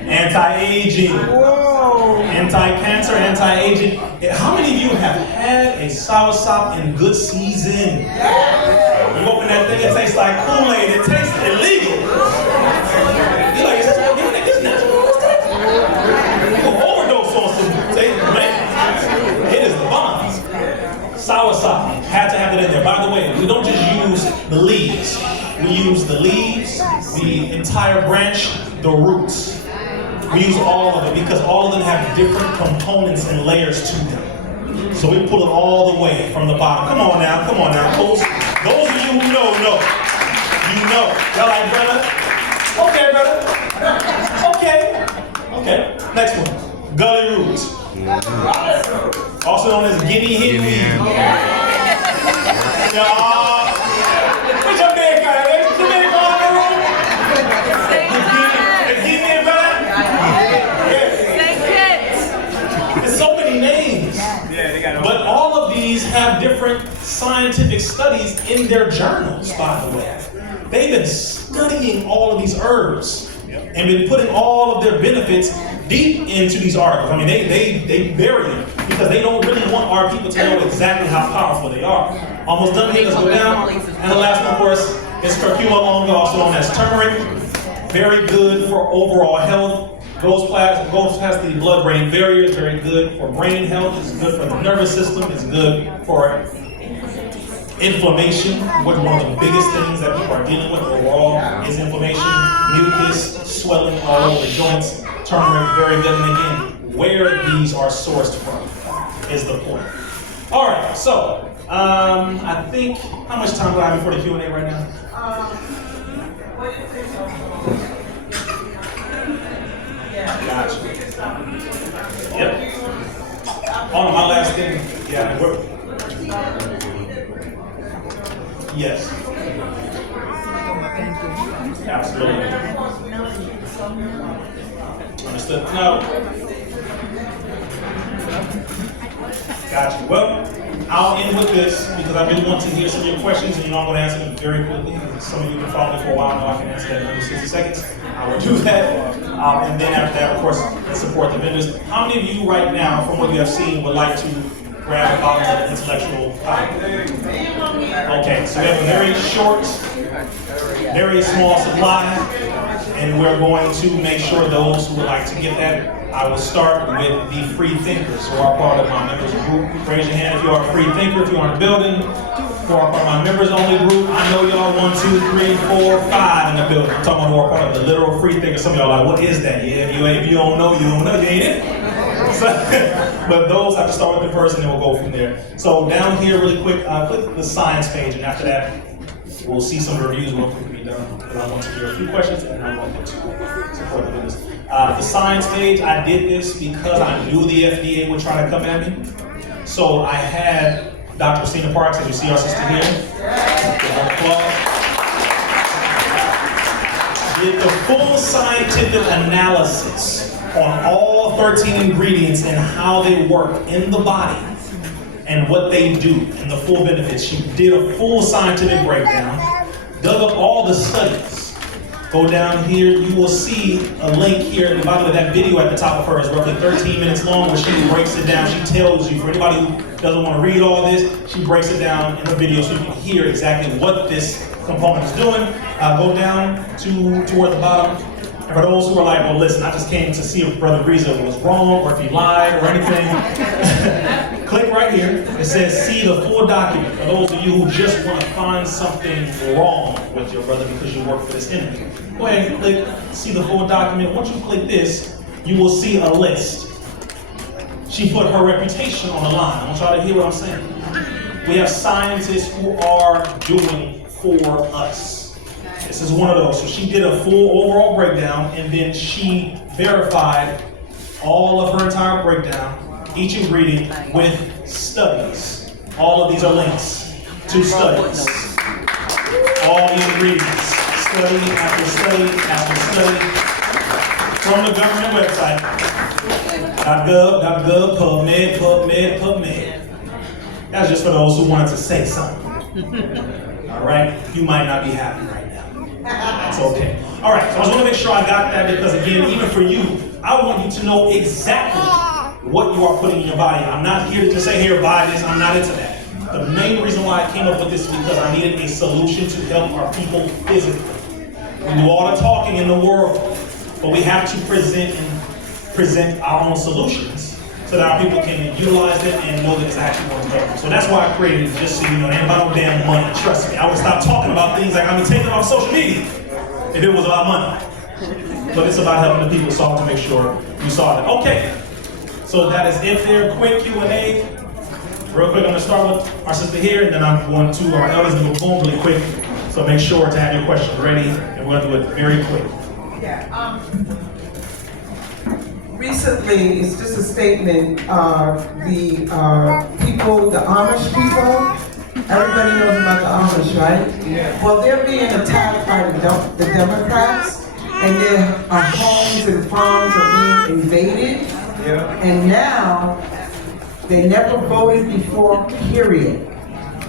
Anti-aging, anti-cancer, anti-aging. How many of you have had a soursop in good season? You open that thing, it tastes like Kool-Aid. It tastes illegal. You're like, is this organic? Is natural? What's that? You can overdose on some taste, man. It is the bomb. Soursop, had to have it in there. By the way, we don't just use the leaves. We use the leaves, the entire branch, the roots. We use all of it because all of them have different components and layers to them. So we pull it all the way from the bottom. Come on now. Those of you who know. You know. Y'all like, brother? Okay, brother. Okay. Next one. Gully root. Also known as guinea hen weed. What's your big guy? What's your big guy in the room? The guinea hen brother? There's so many names. But all of these have different scientific studies in their journals, by the way. They've been studying all of these herbs and been putting all of their benefits deep into these articles. I mean, they bury them because they don't really want our people to know exactly how powerful they are. Almost done here, let's go down. And the last one, of course, is curcuma longa, also known as turmeric. Very good for overall health. Goes past the blood-brain barrier. It's very good for brain health. It's good for the nervous system. It's good for inflammation, which is one of the biggest things that people are dealing with overall is inflammation, mucus, swelling all over the joints. Turmeric, very good. And again, where these are sourced from is the point. All right, so I think, how much time do I have before the Q&A right now? Gotcha. Yep. Oh, my last thing. Yeah, yes. Absolutely. Understood. No. Gotcha. Well, I'll end with this because I really want to hear some of your questions, and I'm going to answer them very quickly. Some of you have been following me for a while, know I can answer that in under 60 seconds. I will do that. And then after that, of course, let's support the vendors. How many of you right now, from what you have seen, would like to grab a bottle of intellectual property? Okay, so we have a very short, very small supply, and we're going to make sure those who would like to get that. I will start with the free thinkers who are part of my members group. Raise your hand if you are a free thinker, if you are in the building. Who are part of my members only group. I know y'all 1, 2, 3, 4, 5 in the building. I'm talking about who are part of the literal free thinkers. Some of y'all are like, what is that? Yeah, if you don't know, you don't know, you ain't it. So, but those I have to start with the first and then we'll go from there. So down here really quick, click the science page, and after that, we'll see some reviews real quick to be done. Because I want to hear a few questions and I want to support the business. The science page, I did this because I knew the FDA would try to come at me. So I had Dr. Christina Parks, as you see our sister here. Did the full scientific analysis on all 13 ingredients and how they work in the body and what they do and the full benefits. She did a full scientific breakdown, dug up all the studies. Go down here, you will see a link here at the bottom of that video at the top of her. It's roughly 13 minutes long where she breaks it down. She tells you, for anybody who doesn't want to read all this, she breaks it down in the video so you can hear exactly what this component is doing. Go down toward the bottom. And for those who are like, well, listen, I just came to see if Brother RIZZA was wrong or if he lied or anything, click right here. It says see the full document. For those of you who just want to find something wrong with your brother because you work for this entity, go ahead and click see the full document. Once you click this, you will see a list. She put her reputation on the line. I want y'all to hear what I'm saying. We have scientists who are doing for us. This is one of those. So she did a full overall breakdown, and then she verified all of her entire breakdown, each ingredient, with studies. All of these are links to studies. All the ingredients, study after study after study, from the government website. .gov, PubMed. That's just for those who wanted to say something. All right? You might not be happy right now. That's okay. All right, so I just want to make sure I got that because, again, even for you, I want you to know exactly what you are putting in your body. I'm not here to just say, here, buy this. I'm not into that. The main reason why I came up with this is because I needed a solution to help our people physically. We do all the talking in the world, but we have to present our own solutions so that our people can utilize it and know that it's actually going to help them. So that's why I created it, just so you know, it ain't about no damn money. Trust me, I would stop talking about things like I'm taking off social media if it was about money. But it's about helping the people, so I want to make sure you saw that. Okay, so that is it there. Quick Q&A. Real quick, I'm going to start with our sister here, and then I'm going to our elders and we'll boom really quick. So make sure to have your questions ready, and we're going to do it very quick. Yeah. Recently, it's just a statement, the people, the Amish people, everybody knows about the Amish, right? Yeah. Well, they're being attacked by the Democrats, and their homes and farms are being invaded. Yeah. And now, they never voted before, period.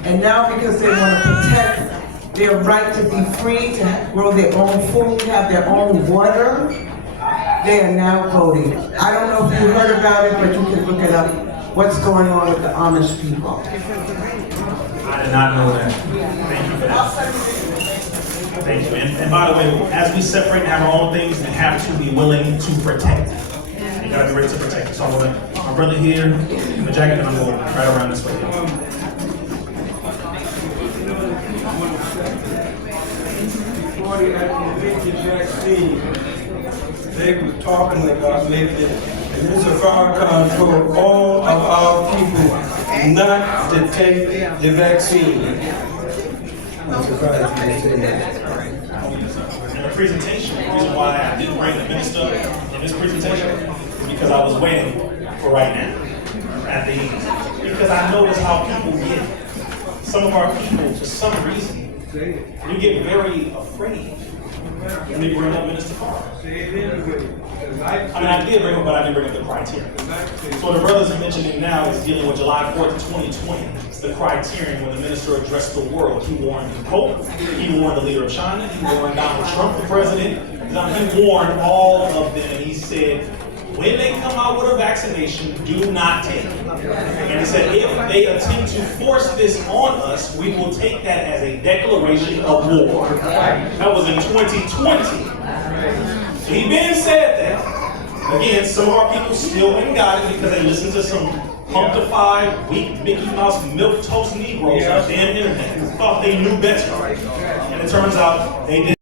And now because they want to protect their right to be free, to grow their own food, have their own water, they are now voting. I don't know if you heard about it, but you can look it up. What's going on with the Amish people? I did not know that. Thank you for that. Thank you. And by the way, as we separate and have our own things, we have to be willing to protect. You gotta be ready to protect. So I'm gonna, my brother here, in the jacket, and I'm going right around this way. Before they had to get the vaccine, they were talking about making, and Mr. Farrakhan told all of our people not to take the vaccine. I'm surprised you say that. In the presentation, the reason why I didn't bring the minister in this presentation is because I was waiting for right now. At the end. Because I noticed how people get. Some of our people, for some reason, Say it. We get very afraid when we bring up Minister Carter. Say it anyway. I mean, I did bring up, but I didn't bring up the criteria. So the brothers are mentioning now is dealing with July 4th, 2020. It's the criterion when the minister addressed the world. He warned the Pope, he warned the leader of China, he warned Donald Trump, the president. He warned all of them, and he said, when they come out with a vaccination, do not take it. And he said, if they attempt to force this on us, we will take that as a declaration of war. That was in 2020. So he been said that. Again, some of our people still ain't got it because they listen to some punctified, weak Mickey Mouse milk toast Negroes on the damn internet who thought they knew better. And it turns out they didn't.